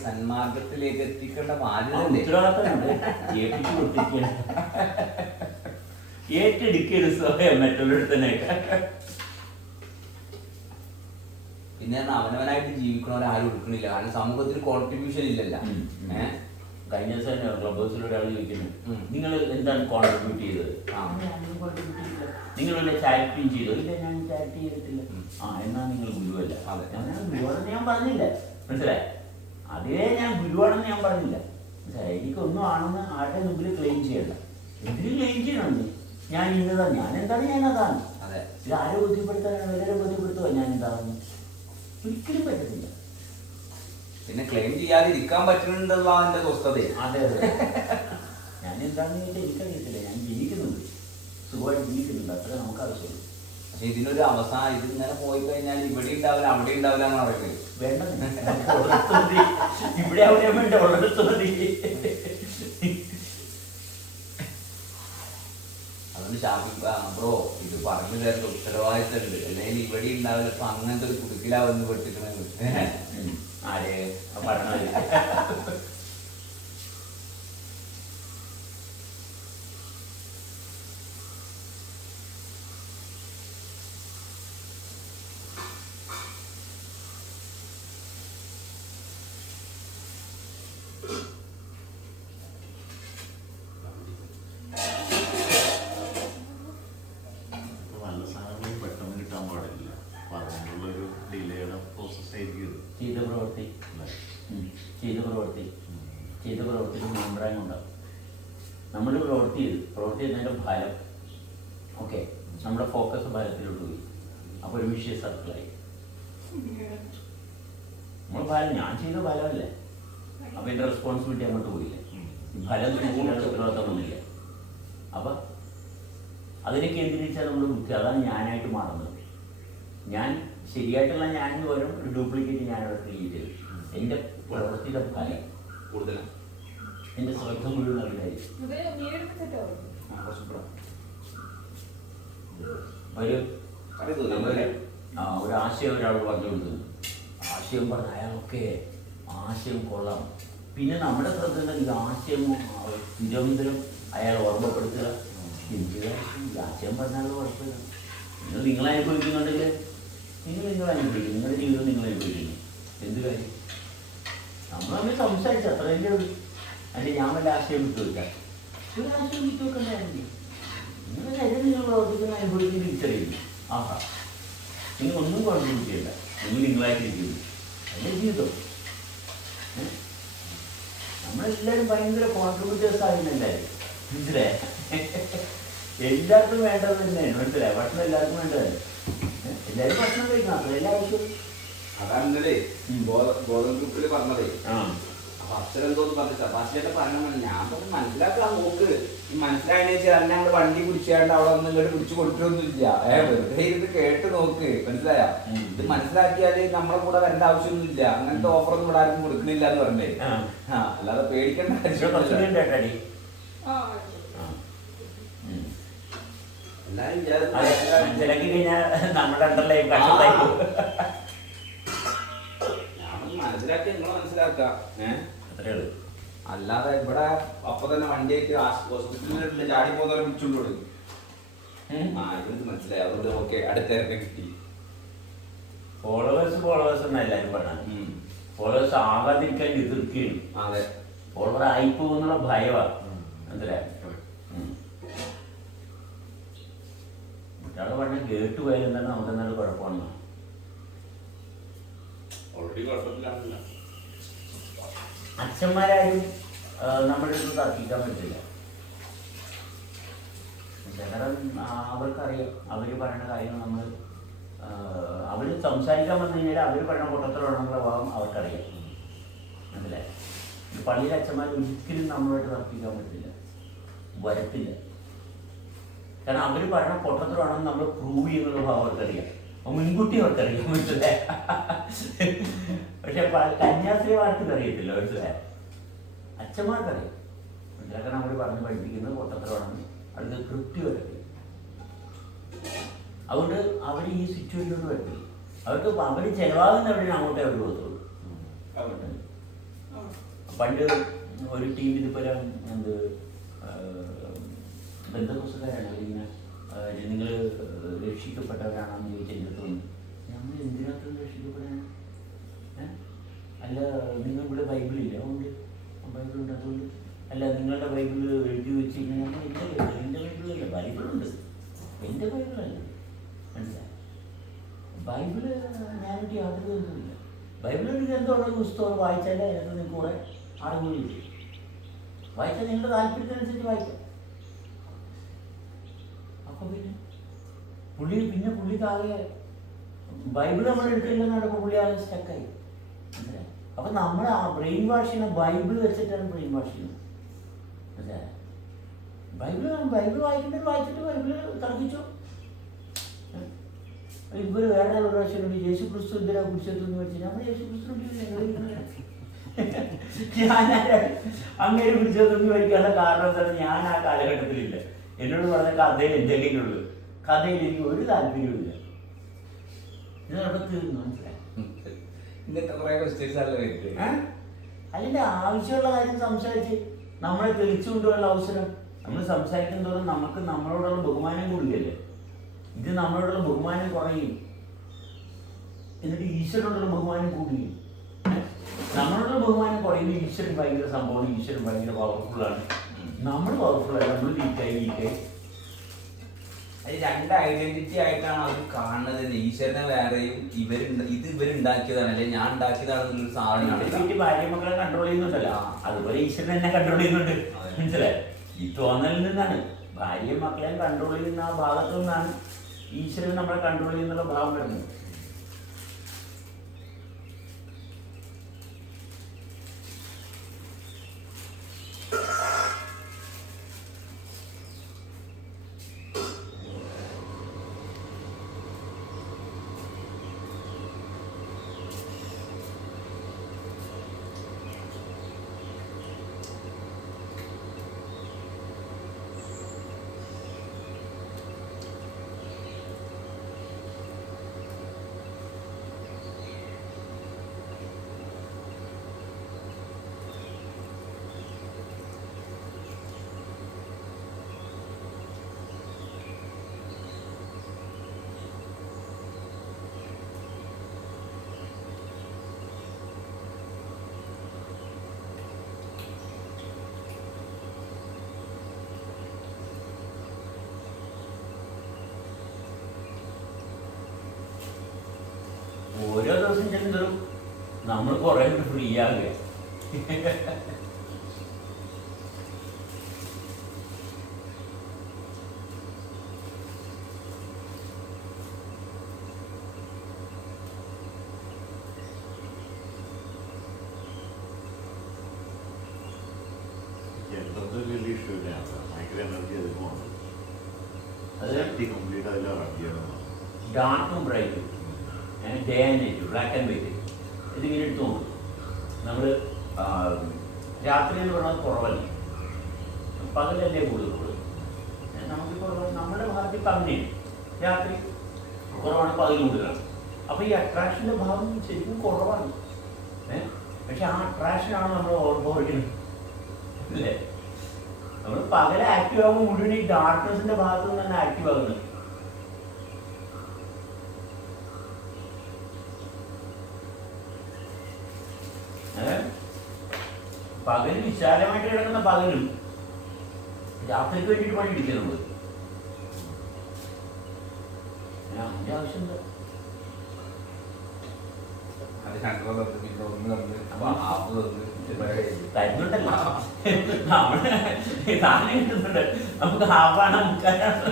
സന്മാർഗത്തിലേക്ക് എത്തിക്കേണ്ട ബാധ്യത ഉത്തരവാദിത്തമുണ്ട്. ഏൽപ്പിച്ചു കൊടുത്തിരിക്കുകയാണ്. ഏറ്റെടുക്കരുത് സ്വയം മറ്റുള്ളവരുടെ. പിന്നെ അവനവനായിട്ട് ജീവിക്കണവരെ ആരും എടുക്കണില്ല. കാരണം സമൂഹത്തിന് കോൺട്രിബ്യൂഷൻ ഇല്ലല്ലോ. കഴിഞ്ഞ ദിവസം ക്ലബ് ഹൗസിൽ ഒരാൾ ചോദിക്കുന്നു, നിങ്ങൾ എന്താണ് കോൺട്രിബ്യൂട്ട് ചെയ്തത്? നിങ്ങളല്ലേ ചാരിറ്റിയും ചെയ്തോ? ഇല്ല, ഞാൻ ചാരിറ്റി ചെയ്തിട്ടില്ല. എന്നാ നിങ്ങൾ ഗുരുവല്ല. ഗുരുവാണെന്ന് ഞാൻ പറഞ്ഞില്ല, മനസ്സിലായി? അതേ ഞാൻ ഗുരുവാണെന്ന് ഞാൻ പറഞ്ഞില്ല, മനസ്സിലായി? എനിക്കൊന്നും ആണെന്ന് ആരുടെ മുമ്പിൽ ക്ലെയിം ചെയ്യണ്ട. എന്തിനും ക്ലെയിം ചെയ്യണം. ഞാൻ ഇന്നതാണ്, ഞാൻ എന്താണ്, ഞാൻ അതാണ്. ഇത് ആരെ ബുദ്ധിപ്പെടുത്താനാണ്? വളരെ ബുദ്ധിപ്പെടുത്തുക ഞാൻ എന്താണെന്ന് ഒരിക്കലും പറ്റത്തില്ല. പിന്നെ ക്ലെയിം ചെയ്യാതിരിക്കാൻ പറ്റുന്നുണ്ടല്ലോ അതിന്റെ സ്വസ്ഥത. അതെ അതെ. ഞാൻ എന്താണെന്ന് ചോദിച്ചാൽ എനിക്കറിയത്തില്ല. ഞാൻ ജീവിക്കുന്നുണ്ട്, സുഖമായിട്ട് ജീവിക്കുന്നുണ്ട്, അത്ര നമുക്ക് ആവശ്യമുള്ളൂ. പക്ഷെ ഇതിനൊരു അവസാനം, ഇത് ഇങ്ങനെ പോയി കഴിഞ്ഞാൽ ഇവിടെ ഉണ്ടാവില്ല അവിടെ ഉണ്ടാവില്ല എന്ന് പറയുന്നത് വേണ്ട. ഇവിടെ അവിടെ വേണ്ട, ഉള്ളിടത്ത് മതി. അതുകൊണ്ട് ബ്രോ ഇത് പറഞ്ഞു തരേണ്ട ഉത്തരവാദിത്തമുണ്ട്. അല്ലെങ്കിൽ ഇവിടെ ഉണ്ടാവില്ല. ഇപ്പൊ അങ്ങനത്തെ ഒരു കുടുക്കിലാവുന്ന പെട്ടിക്കണത്. ആരെ പഠനം ചെയ്ത പ്രവൃത്തിക്ക് നമ്പ്രായം ഉണ്ടാവും. നമ്മൾ പ്രവൃത്തി ചെയ്യുന്നതിൻ്റെ ഫലം ഓക്കെ, നമ്മുടെ ഫോക്കസ് ഫലത്തിലോട്ട് പോയി. അപ്പോൾ ഒരു വിഷയ സർക്കിളായി. നമ്മൾ ഫലം, ഞാൻ ചെയ്ത ഫലമല്ലേ, അപ്പോൾ എൻ്റെ റെസ്പോൺസിബിലിറ്റി അങ്ങോട്ട് പോയില്ലേ. ഫലം ഉത്തരവാദിത്തമൊന്നുമില്ല. അപ്പം അതിനെ കേന്ദ്രീകരിച്ചാൽ നമ്മൾ ബുദ്ധി, അതാണ് ഞാനായിട്ട് മാറുന്നത്. ഞാൻ ശരിയായിട്ടുള്ള ഞാനിന് പകരം ഒരു ഡ്യൂപ്ലിക്കേറ്റ് ഞാനവിടെ ക്രിയേറ്റ് ചെയ്തു. എൻ്റെ പ്രവൃത്തിയുടെ ഫലം കൂടുതലാണ്. എൻ്റെ ശ്രദ്ധ മുഴുവൻ അതിലായിരിക്കും. ഒരു ആശയം ഒരാൾ പറഞ്ഞു കൊടുക്കുന്നു. ആശയം പറഞ്ഞ അയാളൊക്കെ ആശയം കൊള്ളാം. പിന്നെ നമ്മുടെ ശ്രദ്ധ ഇത് ആശയം നിരന്തരം അയാൾ ഓർമ്മപ്പെടുത്തുക. എന്ത് ആശയം പറഞ്ഞാലും കുഴപ്പമില്ല. നിങ്ങൾ അനുഭവിക്കുന്നുണ്ടെങ്കിൽ നിങ്ങൾ അനുഭവിക്കും, നിങ്ങളുടെ ജീവിതം നിങ്ങൾ അനുഭവിക്കുന്നു. എന്ത് കാര്യം? നമ്മൾ തമ്മിൽ സംസാരിച്ച അത്രയല്ലേ ഉള്ളൂ. അതിൻ്റെ ഞാൻ വല്ല ആശയം വിട്ടു വെക്കാം. ഒരു ആശയം വിട്ടു വെക്കണ്ടായിരുന്നു. നിങ്ങളുടെ കാര്യം നിങ്ങൾ പ്രവർത്തിക്കുന്ന അനുഭവിക്കുന്ന തിരിച്ചറിയുന്നു. ആഹാ, നിങ്ങൾ ഒന്നും കോൺട്രിബ്യൂട്ട് ചെയ്യണ്ട, നിങ്ങൾ നിങ്ങളായിട്ടിരിക്കുന്നു. അതിൻ്റെ ജീവിതം. നമ്മളെല്ലാവരും ഭയങ്കര കോൺട്രിബ്യൂട്ടേഴ്സ് ആയിരുന്നല്ലാരും. മനസ്സിലായി? എല്ലാവർക്കും വേണ്ടത് തന്നെയാണ്. മനസ്സിലായി? ഭക്ഷണം എല്ലാവർക്കും വേണ്ടതല്ലേ. എല്ലാവരും ഭക്ഷണം കഴിക്കണം, അത്രയെല്ലാം ആവശ്യം. അതാണല്ലേ ബോധം ഗ്രൂപ്പിൽ പറഞ്ഞതേ. അപ്പൊ അച്ഛനെന്തോന്ന് പറഞ്ഞ ബാസിലേട്ട് പറഞ്ഞ ഞാൻ പറഞ്ഞ് മനസ്സിലാക്കാൻ നോക്ക്. ഈ മനസ്സിലായെന്ന് വെച്ചാൽ തന്നെ ഞങ്ങൾ വണ്ടി പിടിച്ചാണ്ട് അവിടെ ഒന്നും ഇങ്ങോട്ട് പിടിച്ചു കൊടുക്കൊന്നുമില്ല. വെറുതെ ഇത് കേട്ട് നോക്ക്, മനസ്സിലായ? ഇത് മനസ്സിലാക്കിയാല് നമ്മളെ കൂടെ വരേണ്ട ആവശ്യമൊന്നുമില്ല. അങ്ങനത്തെ ഓഫറൊന്നും ഇവിടെ ആർക്കും കൊടുക്കുന്നില്ല എന്ന് പറഞ്ഞേ. അല്ലാതെ പേടിക്കേണ്ട ആവശ്യം. മനസ്സിലാക്കി നിങ്ങൾ മനസ്സിലാക്കാം. അല്ലാതെ ഇവിടെ അപ്പൊ തന്നെ വണ്ടിയൊക്കെ ഹോസ്പിറ്റലിൽ ചാടി പോകുന്നവരെ വിളിച്ചുകൊണ്ടു. ഇത് മനസ്സിലായി. അതുകൊണ്ട് ഓക്കെ, അടുത്ത കിട്ടി. ഫോളോവേഴ്സ് എന്നാ എല്ലാരും പറഞ്ഞത്. ഫോളോവേഴ്സ് ആകാതിരിക്കാൻ എതിർക്കുകയാണ്. അതെ, ഫോളോവർ ആയിപ്പോകുന്നുള്ള ഭയമാണ്. മനസ്സിലായി? മറ്റാള് പറഞ്ഞ കേട്ടു പോയാൽ എന്താണ് നമുക്ക് എന്താണ് കുഴപ്പമാണ്. ഓൾറെഡി കുഴപ്പമില്ല. അച്ഛന്മാരാരും നമ്മുടെ അടുത്ത് തർക്കിക്കാൻ പറ്റില്ല. കാരണം അവർക്കറിയാം അവർ പറയുന്ന കാര്യങ്ങൾ നമ്മൾ അവർ സംസാരിക്കാൻ വന്നു കഴിഞ്ഞാൽ അവർ പറയുന്ന കൂട്ടത്തിലുള്ള ഭാഗം അവർക്കറിയാം. മനസ്സിലായി? പള്ളിയിലെ അച്ഛന്മാർ ഒരിക്കലും നമ്മളുമായിട്ട് തർക്കിക്കാൻ പറ്റില്ല, വരത്തില്ല. കാരണം അവർ പറയുന്ന പൊട്ടത്തിലാണെന്ന് നമ്മൾ പ്രൂവ് ചെയ്യുന്നുള്ള ഭാവം അവർക്കറിയാം. മുൻകൂട്ടി അവർക്കറിയാം. മനസ്സിലായി? പക്ഷെ കന്യാസ്ത്രീമാർക്ക് അറിയത്തില്ല, മനസ്സിലായ അച്ഛന്മാർക്കറിയാം. മനസ്സിലാക്കാൻ അവർ പറഞ്ഞ് പഠിപ്പിക്കുന്നത് പൊട്ടത്തരമാണെന്ന് അവർക്ക് കൃത്യമായിട്ട്. അതുകൊണ്ട് അവർ ഈ സിറ്റുവേഷനോട് പറ്റി അവർക്ക് അവർ ചിലവാകുന്ന എവിടെയാണ് അങ്ങോട്ടേ അവർ പോകത്തുള്ളൂ. പണ്ട് ഒരു ടീം ഇതുപോലെ എന്ത് ബന്ധുപുസ്തകരാണ് അവരിങ്ങനെ നിങ്ങൾ രക്ഷിക്കപ്പെട്ടവരാണെന്ന് ചോദിച്ചാൽ എൻ്റെ അടുത്ത് വന്നു. നമ്മൾ എന്തിനകത്തും രക്ഷിക്കപ്പെടാൻ? അല്ല നിങ്ങൾ ഇവിടെ ബൈബിളില്ല, അതുകൊണ്ട് ബൈബിളുണ്ട്, അതുകൊണ്ട് അല്ല നിങ്ങളുടെ ബൈബിൾ എഴുതി വെച്ച് കഴിഞ്ഞാൽ എൻ്റെ ബൈബിളല്ല, ബൈബിളുണ്ട്, എൻ്റെ ബൈബിളല്ല. മനസ്സിലായി? ബൈബിള് ഞാനിട്ട് യാതൊരു ബന്ധമില്ല. ബൈബിളിൽ ഗ്രന്ഥമുള്ള പുസ്തകം വായിച്ചാലേ അതിനകത്ത് നിങ്ങൾക്ക് കൂടെ അറിവ് കിട്ടും. വായിച്ചാൽ നിങ്ങളുടെ താല്പര്യത്തിനനുസരിച്ച് വായിക്കാം. അപ്പോൾ പിന്നെ പുള്ളിക്കാകെ ബൈബിൾ നമ്മൾ എടുത്തില്ലെന്ന് പറയുമ്പോൾ പുള്ളി ആകെ സ്റ്റക്കായി. മനസ്സിലായി? അപ്പം നമ്മൾ ആ ബ്രെയിൻ വാഷ് ചെയ്യുന്ന ബൈബിൾ വെച്ചിട്ടാണ് ബ്രെയിൻ വാഷ് ചെയ്യുന്നത്. മനസ്സിലായി? ബൈബിൾ വായിക്കേണ്ടത് വായിച്ചിട്ട് ബൈബിൾ തർക്കിച്ചു. ഇവർ വേറെ ഒരു പ്രാവശ്യം യേശു ക്രിസ്തു എന്തിനാ കുറിച്ചെന്ന് വെച്ചാൽ നമ്മൾ യേശു ക്രിസ്തു അങ്ങനെ കുറിച്ചൊന്നും വയ്ക്കാനുള്ള കാരണം എന്താണ്? ഞാൻ ആ കാലഘട്ടത്തിലില്ല. എന്നോട് പറഞ്ഞ കഥയിൽ എന്തെങ്കിലും ഉള്ളൂ. കഥയിൽ എനിക്ക് ഒരു താല്പര്യമില്ല. ഇതവിടെ തീർന്നു. മനസ്സിലായി? അതിൻ്റെ ആവശ്യമുള്ള കാര്യം സംസാരിച്ച് നമ്മളെ തെളിച്ചു കൊണ്ടുള്ള അവസരം നമ്മൾ സംസാരിക്കും തോറും നമുക്ക് നമ്മളോടുള്ള ബഹുമാനം കൂടുകയല്ലേ. ഇത് നമ്മളോടുള്ള ബഹുമാനം കുറയും, എന്നിട്ട് ഈശ്വരനോടുള്ള ബഹുമാനം കൂടുകയും. നമ്മളോടുള്ള ബഹുമാനം കുറയുന്ന ഈശ്വരൻ ഭയങ്കര സംഭവമാണ്, ഈശ്വരൻ ഭയങ്കര പവർഫുള്ളാണ്, നമ്മൾ പവർഫുള്ളല്ല, നമ്മൾ വീക്കായി. അത് രണ്ട് ഐഡന്റിറ്റി ആയിട്ടാണ് അവർ കാണുന്നത്. ഈശ്വരനെ വേറെയും ഇവരുണ്ടാക്കിയതാണ്, അല്ലെ ഞാൻ ഉണ്ടാക്കിയതാണെന്നൊരു സാധനമാണ്. ഭാര്യ മക്കളെ കൺട്രോൾ ചെയ്യുന്നുണ്ടല്ലോ, അതുപോലെ ഈശ്വരൻ എന്നെ കൺട്രോൾ ചെയ്യുന്നുണ്ട്. മനസ്സിലായി? ഈ തോന്നലിൽ നിന്നാണ് ഭാര്യ മക്കളെ കൺട്രോൾ ചെയ്യുന്ന ആ ഭാഗത്തു നിന്നാണ് ഈശ്വരൻ നമ്മളെ കൺട്രോൾ ചെയ്യുന്നുള്ള ഭാവം വരുന്നത്. ഓരോ ദിവസം ചെല്ലുന്നതും നമ്മൾ കുറെ ഫ്രീ ആകുക. വലിയ ഇഷ്യൂ തന്നെയാണ്. ഭയങ്കര എനർജി അതിനുമാണ്. അത് കംപ്ലീറ്റ് അതിൽ റൺ ചെയ്യണം. ഡാർക്കും ബ്രൈറ്റും day and night, black and white, ഇതിങ്ങനെ എടുത്തു നോക്കും. നമ്മൾ രാത്രിയിൽ പറഞ്ഞാൽ കുറവല്ല, പകലല്ലേ കൂടുതൽ. നമുക്കിപ്പോൾ നമ്മുടെ ഭാഗത്ത് പകലാണ്, രാത്രി കുറവാണ്, പകൽ കൂടുതലാണ്. അപ്പോൾ ഈ അട്രാക്ഷൻ്റെ ഭാഗം ശരിക്കും കുറവാണ്. പക്ഷെ ആ അട്രാക്ഷനാണ് നമ്മൾ ഓർമ്മ അല്ലേ? നമ്മൾ പകൽ ആക്റ്റീവ് ആകുമ്പോൾ മുഴുവൻ ഈ ഡാർക്ക്നെസിന്റെ ഭാഗത്ത് നിന്ന് തന്നെ ആക്റ്റീവ് ആകുന്നത്. പകൽ വിശാലമായിട്ട് കിടക്കുന്ന പകലും രാത്രിക്ക് വേണ്ടിയിട്ട് പണി ഇടിക്കുന്നുണ്ട്. അതിന്റെ ആവശ്യം എന്താ? തരുന്നുണ്ടല്ലോ, നമ്മള് സാധനം കിട്ടുന്നുണ്ട്. നമുക്ക് ഹാഫാണ്, മുക്കാലാണ്.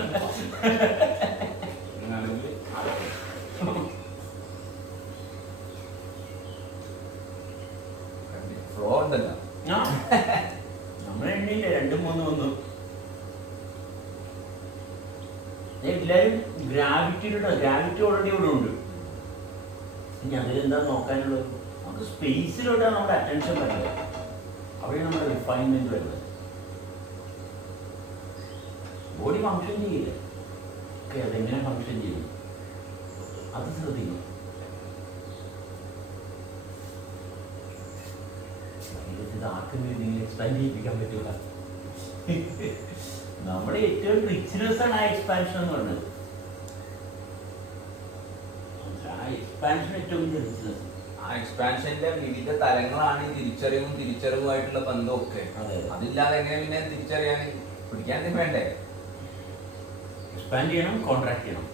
നമ്മളെ എണ്ണയില്ല 2, 3 1. എല്ലാരും ഗ്രാവിറ്റി ഓൾറെഡി ഇവിടെ ഉണ്ട്. ഇനി അതിലെന്താ നോക്കാനുള്ളത്? നമുക്ക് സ്പേസിലോട്ടാണ് നമ്മുടെ അറ്റൻഷൻ വരുന്നത്. അവിടെ നമ്മുടെ റിഫൈൻമെന്റ് വരുന്നത്. ബോഡി ഫങ്ഷൻ ചെയ്യില്ല. ഓക്കെ, അതെങ്ങനെ ഫങ്ഷൻ ചെയ്യും അത് ശ്രദ്ധിക്കും. ഇത് ആർക്കും നിങ്ങൾ എക്സ്പാൻഡ് ചെയ്യിപ്പിക്കാൻ പറ്റൂല. നമ്മുടെ ഏറ്റവും റിച്ച്നെസ് ആണ് ആ എക്സ്പാൻഷൻ എന്ന് പറയുന്നത്. ആ എക്സ്പാൻഷൻ ഏറ്റവും വലിയ റിച്ച്നെസ്. ആ എക്സ്പാൻഷന്റെ വിവിധ തലങ്ങളാണ് ഈ തിരിച്ചറിവുമായിട്ടുള്ള ബന്ധമൊക്കെ. അതില്ലാതെ എങ്ങനെ പിന്നെ തിരിച്ചറിയാൻ പിടിക്കാൻ വേണ്ടേ? എക്സ്പാൻഡ് ചെയ്യണം, കോൺട്രാക്ട് ചെയ്യണം.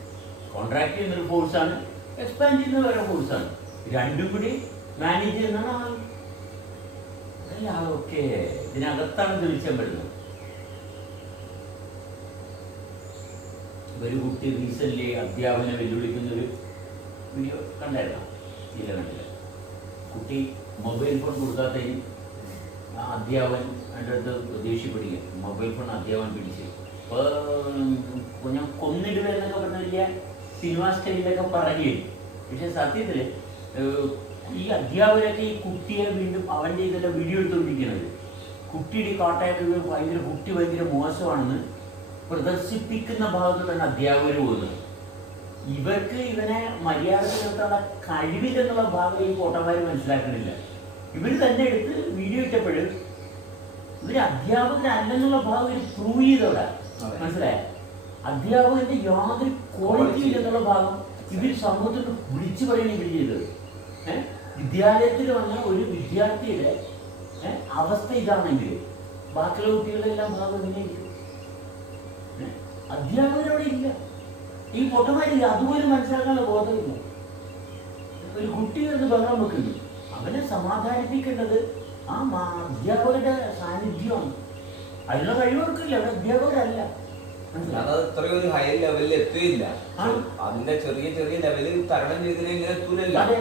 കോൺട്രാക്ട് ചെയ്യുന്നൊരു ഫോഴ്സാണ്, എക്സ്പാൻഡ് ചെയ്യുന്നത് വേറെ ഫോഴ്സാണ്. രണ്ടും കൂടി മാനേജ് ചെയ്യുന്നതാണ് ആൾ. അല്ല ഓക്കെ, ഇതിനകത്താണ് തെളിച്ചാൻ പറ്റുന്നത്. ഒരു കുട്ടി റീസെന്റ് അധ്യാപനം വെല്ലുവിളിക്കുന്നൊരു വീഡിയോ കണ്ടായിരുന്നോ? ഇല്ല, കണ്ടില്ല. കുട്ടി മൊബൈൽ ഫോൺ കൊടുക്കാത്തതിന് ആ അധ്യാപകൻ എൻ്റെ അടുത്ത് ദേഷ്യപ്പെടുക. മൊബൈൽ ഫോൺ അധ്യാപകൻ പിടിച്ച് അപ്പോൾ ഞാൻ കൊന്നിടുമെന്നൊക്കെ പറഞ്ഞ വലിയ സിനിമാ സ്റ്റൈലിലൊക്കെ പറയുകയും. പക്ഷെ സത്യത്തിൽ ഈ അധ്യാപകരൊക്കെ ഈ കുട്ടിയെ വീണ്ടും അവൻ്റെ ഇതെല്ലാം വീഡിയോ എടുത്തുകൊണ്ടിരിക്കുന്നത് കുട്ടിയുടെ കാട്ടയൊക്കെ ഭയങ്കര കുട്ടി ഭയങ്കര മോശമാണെന്ന് പ്രദർശിപ്പിക്കുന്ന ഭാഗത്തോട്ടാണ് അധ്യാപകർ പോകുന്നത്. ഇവർക്ക് ഇവനെ മര്യാദ നിർത്താനുള്ള കഴിവില്ലെന്നുള്ള ഭാഗം ഈ കോട്ടന്മാർ മനസ്സിലാക്കുന്നില്ല. ഇവർ തന്നെ എടുത്ത് വീഡിയോ ഇട്ടപ്പോഴും ഇവർ അധ്യാപകരല്ലെന്നുള്ള ഭാഗം ഇവർ പ്രൂവ് ചെയ്തവിടെ. മനസ്സിലായ? അധ്യാപകന്റെ യാതൊരു ക്വാളിറ്റി ഇല്ലെന്നുള്ള ഭാഗം ഇവർ സമൂഹത്തിൽ വിളിച്ചു പറയുകയാണ് ഇവർ ചെയ്തത്. വിദ്യാലയത്തിൽ വന്ന ഒരു വിദ്യാർത്ഥിയുടെ അവസ്ഥ ഇതാണെങ്കിൽ ബാക്കിയുള്ള കുട്ടികളെല്ലാം ഭാഗം എങ്ങനെയായിരിക്കും? അധ്യാപകരവിടെ ഇല്ല. ഈ പൊട്ടന്മാരില്ല. അതുപോലും മനസ്സിലാക്കാനുള്ള ബോധമില്ല. ഒരു കുട്ടി എന്ന് ബഹളം വെക്കുന്നു, അവനെ സമാധാനിപ്പിക്കേണ്ടത് ആ അധ്യാപകരുടെ സാന്നിധ്യമാണ്. അതിനുള്ള കഴിവർക്കില്ല. അവിടെ അധ്യാപകരല്ല. ഒരു ഹൈ ലെവലിൽ എത്തുകയില്ല. അതിന്റെ ചെറിയ ചെറിയ ലെവലിൽ തരണം ചെയ്തില്ലെങ്കിൽ എത്തൂലല്ല. അതെ,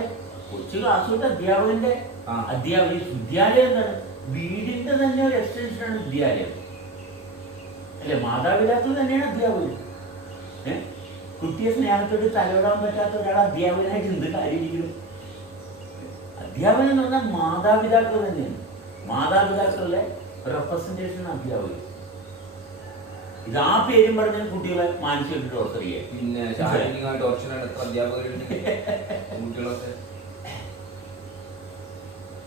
കൊച്ചു ക്ലാസ് തൊട്ട് അധ്യാപകന്റെ വിദ്യാലയം എന്താണ്? വീടിന്റെ തന്നെ ഒരു എക്സ്റ്റൻഷനാണ് വിദ്യാലയം അല്ലെ? മാതാപിതാക്കൾ തന്നെയാണ് അധ്യാപകർ. കുട്ടിയെ സ്നേഹത്തോട് തലവിടാൻ പറ്റാത്ത ഒരാൾ അധ്യാപകനായിട്ട് എന്ത് കാര്യമിരിക്കും? അധ്യാപകൻ എന്ന് പറഞ്ഞാൽ മാതാപിതാക്കൾ തന്നെയാണ്. മാതാപിതാക്കളുടെ റെപ്രസെന്റേഷൻ അധ്യാപകർ. ഇത് ആ പേരും പറഞ്ഞ കുട്ടികളെ മാനസികമായിട്ട് ടോർച്ചർ ചെയ്യുക. പിന്നെ ശാരീരികമായിട്ട് ഓപ്ഷനായിട്ട് എത്ര അധ്യാപകരുണ്ട് കുട്ടികളൊക്കെ.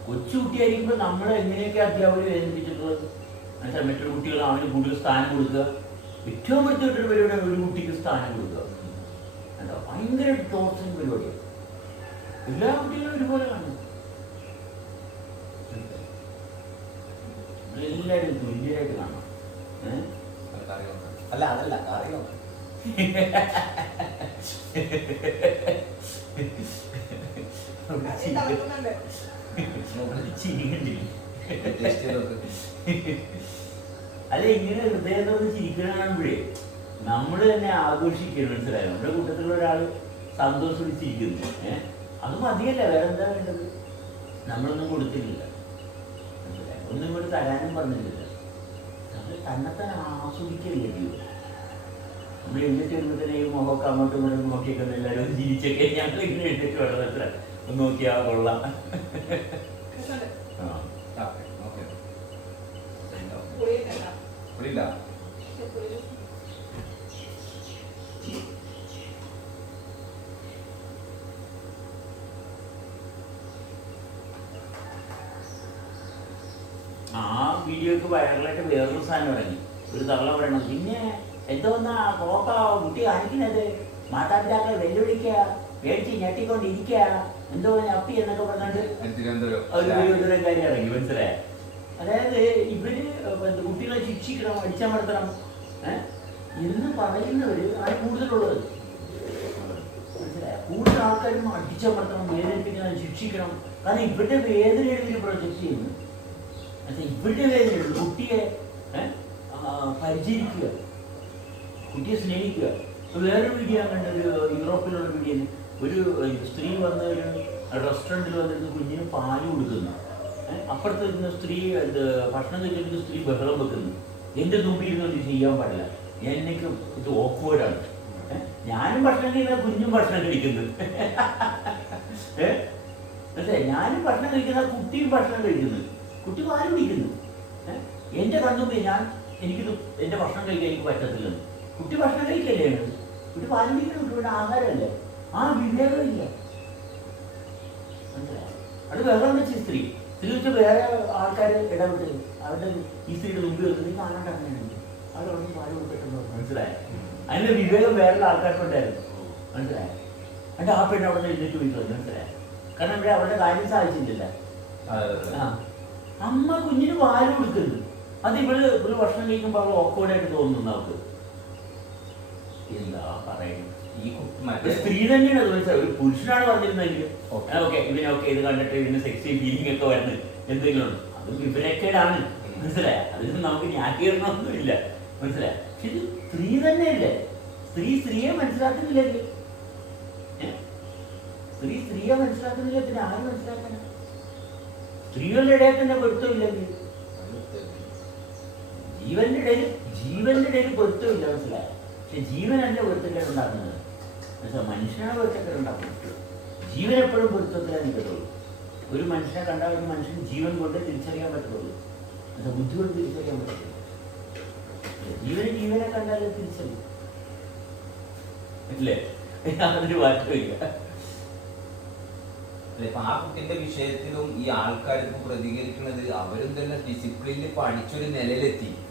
കൊച്ചുകുട്ടിയായിരിക്കുമ്പോൾ നമ്മൾ എങ്ങനെയൊക്കെ അധ്യാപകരെ വേദനിപ്പിച്ചിട്ടുള്ളത് മനസ്സിലായി. മറ്റൊരു കുട്ടികൾ അവന് കൂടുതൽ സ്ഥാനം കൊടുക്കുക. ഏറ്റവും മെച്ചപ്പെട്ടൊരു പരിപാടിയാണ് ഒരു കുട്ടിക്ക് സ്ഥാനം കൊടുക്കുക. എന്താ ഭയങ്കര ടോർച്ചറിങ് പരിപാടിയാണ്. എല്ലാ കുട്ടികളും ഒരുപോലെ കാണും. എല്ലാവരും തുല്യരായിട്ട് കാണണം. അല്ല, അതല്ല അറിയോ അല്ല, ഇങ്ങനെ ഹൃദയം തുറന്ന് ചിരിക്കണ കാണുമ്പോഴേ നമ്മൾ തന്നെ ആഘോഷിക്കണം. മനസ്സിലായോ? നമ്മുടെ കൂട്ടത്തിലുള്ള ഒരാൾ സന്തോഷിച്ചിരിക്കുന്നു. അത് മതിയല്ല, വേറെ എന്താ വേണ്ടത്? നമ്മളൊന്നും കൊടുത്തിട്ടില്ല, മനസ്സിലായോ? ഒന്നും കൂടി തരാനും പറഞ്ഞിട്ടില്ല. നമ്മൾ തന്നെത്താൻ ആസ്വദിക്കലില്ല ജീവിതം. നമ്മൾ എഴുന്നേറ്റ് വരുമ്പോൾ തന്നെ ഈ മുഖമൊക്കെ അങ്ങോട്ടും ഇങ്ങോട്ടും നോക്കിയൊക്കെ എല്ലാവരും ചിരിച്ചൊക്കെ ഞങ്ങൾ ഇങ്ങനെ എഴുന്നേറ്റ് വേണം. എത്ര ഒന്ന് നോക്കിയാൽ കൊള്ളാം. ആ വീഡിയോക്ക് വൈറലായിട്ട് വേറൊരു സാധനം ഇറങ്ങി. ഒരു തള്ള പറയണം, പിന്നെ എന്തോന്നാ കോപ്പ കുട്ടി കാണിക്കുന്നത്? മാതാപിതാക്കളെ വെല്ലുവിളിക്കുക, പേടിച്ച് ഞെട്ടിക്കൊണ്ടിരിക്കുക, എന്തോ അപ്പി എന്നൊക്കെ പറഞ്ഞിട്ട് ഒരു തിരുവനന്തപുരംകാരി ഇറങ്ങി. മനസ്സിലായ? അതായത് ഇവര് കുട്ടികളെ ശിക്ഷിക്കണം, അടിച്ചമർത്തണം എന്ന് പറയുന്നവര് ആണ് കൂടുതലുള്ളത്. മനസ്സിലായ? കൂടുതൽ ആൾക്കാരും അടിച്ചമർത്തണം, വേദനിപ്പിക്കണം, ശിക്ഷിക്കണം. കാരണം ഇവരുടെ വേദനയാണ് ഇവര് പ്രൊജക്ട് ചെയ്യുന്നത്. ഇവരുടെ വേദനയുള്ളൂ. കുട്ടിയെ പരിചരിക്കുക, കുട്ടിയെ സ്നേഹിക്കുക. വേറൊരു വീഡിയോ കണ്ടൊരു യൂറോപ്പിലുള്ള വീഡിയോ, ഒരു സ്ത്രീ വന്ന ഒരു റെസ്റ്റോറൻറ്റിൽ വന്നിരുന്ന കുഞ്ഞിന് പാല് കൊടുക്കുന്നു. അപ്പുറത്ത് ഇരുന്ന സ്ത്രീ ഭക്ഷണം കഴിച്ചിട്ട് സ്ത്രീ ബഹളം വെക്കുന്നു. എൻ്റെ മുമ്പിൽ ഇരുന്ന് ചെയ്യാൻ പാടില്ല, എനിക്ക് ഇത് ഓക്വേർഡാണ്. ഞാനും ഭക്ഷണം കഴിക്കുന്ന കുഞ്ഞും ഭക്ഷണം കഴിക്കുന്നു. മനസ്സിലായി? ഞാനും ഭക്ഷണം കഴിക്കുന്ന കുട്ടിയും ഭക്ഷണം കഴിക്കുന്നു, കുട്ടി പാല് കുടിക്കുന്നു. എൻ്റെ കണ്ണുമ്പേ എനിക്കിത് എൻ്റെ ഭക്ഷണം കഴിക്കാൻ എനിക്ക് പറ്റത്തില്ലെന്ന്. കുട്ടി ഭക്ഷണം കഴിക്കല്ലേ, കുട്ടി പാല് കുടിക്കണം, കുട്ടിയുടെ ആഹാരമല്ലേ. ആ വിവേകമില്ല, മനസ്സിലായി? അത് വേറെ വെച്ച് സ്ത്രീ വെച്ച് വേറെ ആൾക്കാർ ഇടപെട്ട് അവരുടെ ഈ സ്ത്രീയുടെ മുമ്പിൽ വെക്കുന്നത് കാണാണ്ട് അങ്ങനെയാണ് അവരവിടെ പാല് കൊടുത്തിട്ടുണ്ടോ, മനസ്സിലായി? അതിൻ്റെ വിവേകം വേറെ ആൾക്കാർക്കുണ്ടായിരുന്നു, മനസ്സിലായി? എന്നിട്ട് ആ പെണ്ണ് അവിടെ നിന്ന് എഴുന്നേറ്റ് പോയിട്ടുണ്ട്, മനസ്സിലായി? കാരണം ഇവിടെ അവരുടെ കാര്യം സാധിച്ചിട്ടില്ല. അമ്മ കുഞ്ഞിന് പാല് കൊടുക്കുന്നു, അത് ഇവള് ഭക്ഷണം കഴിക്കുമ്പോൾ അവൾ ഓക്കോർഡായിട്ട് തോന്നുന്നു. അവർക്ക് എന്താ പറയുന്നത്, ഈ സ്ത്രീ തന്നെയാണ് അത്, മനസ്സിലായി? ഒരു പുരുഷനാണ് പറഞ്ഞിരുന്നെങ്കിൽ ഓക്കെ ഇവനൊക്കെ ഇത് കണ്ടിട്ട് ഇവന് സെക്സി ഫീലിംഗ് ഒക്കെ വരുന്നത് എന്തെങ്കിലും ഉണ്ട്, അത് വിവരക്കേടാണ്, മനസ്സിലായ? അതിന് നമുക്ക് ന്യായീകരണമൊന്നുമില്ല, മനസ്സിലായ? പക്ഷെ ഇത് സ്ത്രീ തന്നെയല്ലേ, സ്ത്രീയെ മനസ്സിലാക്കുന്നില്ലെങ്കിൽ, സ്ത്രീയെ മനസ്സിലാക്കുന്നില്ല, പിന്നെ ആര് മനസ്സിലാക്കണം? സ്ത്രീകളുടെ ഇടയിൽ തന്നെ പൊരുത്തമില്ലെങ്കിൽ, ജീവന്റെ ഇടയിൽ പൊരുത്തമില്ല, മനസ്സിലായ? പക്ഷെ ജീവനല്ല പൊരുത്തക്കേട് ഉണ്ടാക്കുന്നത്, മനസ്സിലായി? മനുഷ്യനാണ് പൊരുത്തക്കേട് ഉണ്ടാക്കുന്നത്. ജീവൻ എപ്പോഴും പൊരുത്തത്തിലാണ് നിൽക്കത്തുള്ളൂ. ഒരു മനുഷ്യനെ കണ്ടാൽ ഒരു മനുഷ്യൻ ജീവൻ കൊണ്ട് തിരിച്ചറിയാൻ പറ്റുള്ളൂ, ബുദ്ധി കൊണ്ട് തിരിച്ചറിയാൻ പറ്റില്ല. ജീവനെ കണ്ടാൽ തിരിച്ചറിയും, ഇല്ലേ? അതൊരു മാറ്റമില്ല. ഇപ്പൊ ആ കുട്ടിന്റെ വിഷയത്തിലും ഈ ആൾക്കാർക്ക് പ്രതികരിക്കുന്നത് അവരും തന്നെ ഡിസിപ്ലിനിൽ പഠിച്ചൊരു നിലയിലെത്തിയിട്ട്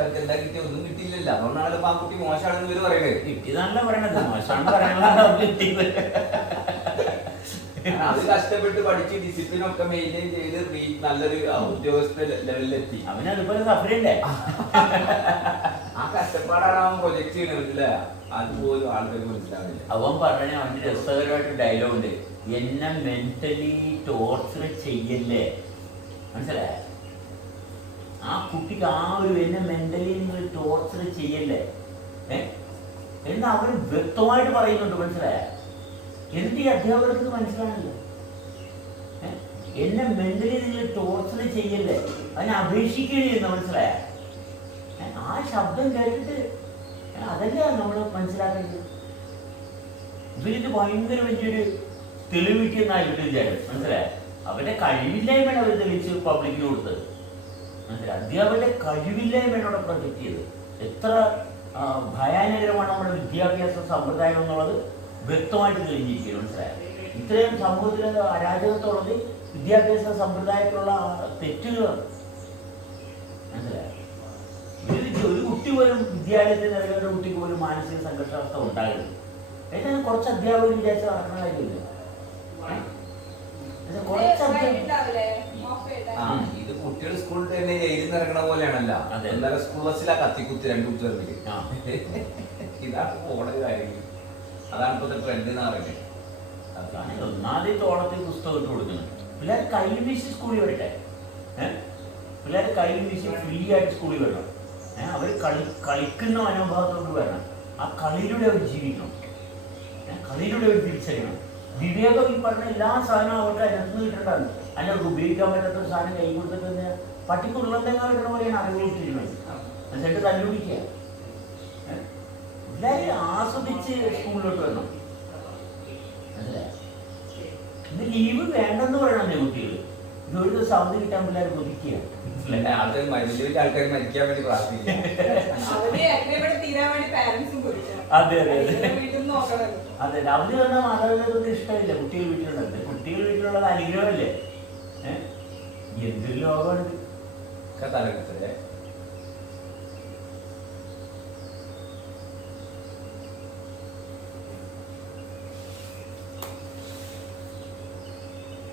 അവർക്ക് എന്താ കിട്ടിയ ഒന്നും കിട്ടിയില്ലല്ലോ. അതുകൊണ്ടാണ് ഇപ്പൊ ആ കുട്ടി മോശമാണെന്ന് ഇവര് പറയുന്നത്. കിട്ടിയതാണല്ലോ പറയണത്, മോശമാണ് പറയാനുള്ള. അത് കഷ്ടപ്പെട്ട് പഠിച്ച് ഡിസിപ്ലിൻ ഒക്കെ മെയിൻറ്റെയിൻ ചെയ്ത് നല്ലൊരു ഉദ്യോഗസ്ഥ ലെവലിലെത്തി. അവനതുപോലെ സഫറിണ്ടേ, ആ കഷ്ടപ്പാടാണ് അവൻ പ്രൊജക്ട് ചെയ്യണത്. അതുപോലും ആൾക്കാർക്ക് മനസ്സിലാവില്ല. അവൻ പറഞ്ഞ അവന്റെ രസകരമായിട്ട് ഡയലോഗ് ഉണ്ട്, എന്നെ മെന്റലി ടോർച്ചർ ചെയ്യല്ലേ, മനസ്സിലായ? ആ കുട്ടിക്ക് ആ ഒരു എന്നെ മെന്റലി നിങ്ങൾ ടോർച്ചർ ചെയ്യല്ലേ എന്ന് അവൻ വ്യക്തമായിട്ട് പറയുന്നുണ്ട്, മനസ്സിലായ? എന്ത് ഈ അധ്യാപകർക്ക് മനസ്സിലാണില്ല? എന്നെ മെന്റലി നിങ്ങൾ ടോർച്ചർ ചെയ്യല്ലേ, അതിനെ അപേക്ഷിക്കുകയെന്ന്, മനസ്സിലായ? ആ ശബ്ദം കേട്ടിട്ട് അതല്ല നമ്മൾ മനസ്സിലാക്കേണ്ടത്. ഇവരിത് ഭയങ്കര വലിയൊരു തെളിവിക്കുന്നായിട്ട് വിചാരം, മനസ്സിലായ? അവരുടെ കഴിവില്ലായ്മയാണ് അവർ തെളിയിച്ച് പബ്ലിക്കിന് കൊടുത്തത്, മനസ്സിലായി? അധ്യാപകരുടെ കഴിവില്ലായ്മയാണ് അവിടെ പ്രൊജക്ട് ചെയ്തത്. എത്ര ഭയാനകരമാണ് നമ്മുടെ വിദ്യാഭ്യാസ സമ്പ്രദായം എന്നുള്ളത് വ്യക്തമായിട്ട് തെളിഞ്ഞിരിക്കുകയാണ്, മനസ്സിലായ? ഇത്രയും സമൂഹത്തിലെ അരാജകത്തുള്ളത് വിദ്യാഭ്യാസ സമ്പ്രദായത്തിലുള്ള തെറ്റുകളാണ്, മനസ്സിലായ? ഒരു കുട്ടി പോലും വിദ്യാലയത്തിൽ നിലവിലുള്ള കുട്ടിക്ക് പോലും മാനസിക സംഘർഷാവസ്ഥ ഉണ്ടാകരുത്. ഏതായാലും കുറച്ച് അധ്യാപകർ വിചാരിച്ച നടക്കുന്ന കാര്യമില്ല. ഇത് കുട്ടികൾ സ്കൂളിൽ തന്നെ ജയിലിൽ ഇറങ്ങണ പോലെയാണല്ലോ. എന്നാലും സ്കൂൾ ബസ്സിലാ കത്തിക്കുത്തി രണ്ടു കുട്ടികൾക്ക്. ഇതാണ് പോണ കാര്യങ്ങൾ. അതാണ് ഇപ്പോഴത്തെ ട്രെൻഡ് എന്ന് പറയുന്നത്. ഒന്നാമത് തോളത്തിൽ പുസ്തകം ഇട്ട് കൊടുക്കുന്നത്, പിള്ളേർ കയ്യിൽ വീശി സ്കൂളിൽ വരട്ടെ, പിള്ളേർ കയ്യിൽ വീശി ഫ്രീ ആയിട്ട് സ്കൂളിൽ വരണം. അവർ കളിക്കുന്ന മനോഭാവത്തോട് വരണം. ആ കളിയിലൂടെ അവർ ജീവിക്കണം, കളിയിലൂടെ അവർ തിരിച്ചറിയണം. വിവേകം ഈ പറഞ്ഞ എല്ലാ സാധനവും അവർക്ക് അതിനകത്ത് കിട്ടേണ്ടതാണ്. അതിനവർക്ക് ഉപയോഗിക്കാൻ പറ്റാത്ത ഒരു സാധനം കൈ കൊടുത്തിട്ട് തന്നെ പട്ടിക്കുള്ളതെങ്കിൽ കിട്ടുന്ന പോലെയാണ് അറിവ് കിട്ടിയിരുന്നത്. എന്നിട്ട് തല്ലുപിടിക്കുക. എല്ലാവരും ആസ്വദിച്ച് സ്കൂളിലോട്ട് വരണം, മനസ്സിലായി? ഇത് ലീവ് വേണ്ടെന്ന് പറയണം കുട്ടികൾ. ഇതൊരു ദിവസം അവധി കിട്ടാൻ പിള്ളേർ കൊതിക്കുക. ആൾക്കാർ മരിക്കാൻ വേണ്ടി പ്രാർത്ഥിക്കുക. അതെ അതെ അതെ, അവധി വന്നാൽ മാതാപിതാക്കൾക്ക് ഇഷ്ടമില്ല കുട്ടികൾ വീട്ടിലുള്ളത്. കുട്ടികൾ വീട്ടിലുള്ളത് അനുഗ്രഹമല്ലേ? എന്തൊരു ലോകമാണ്. തലകുത്തല്ലേ.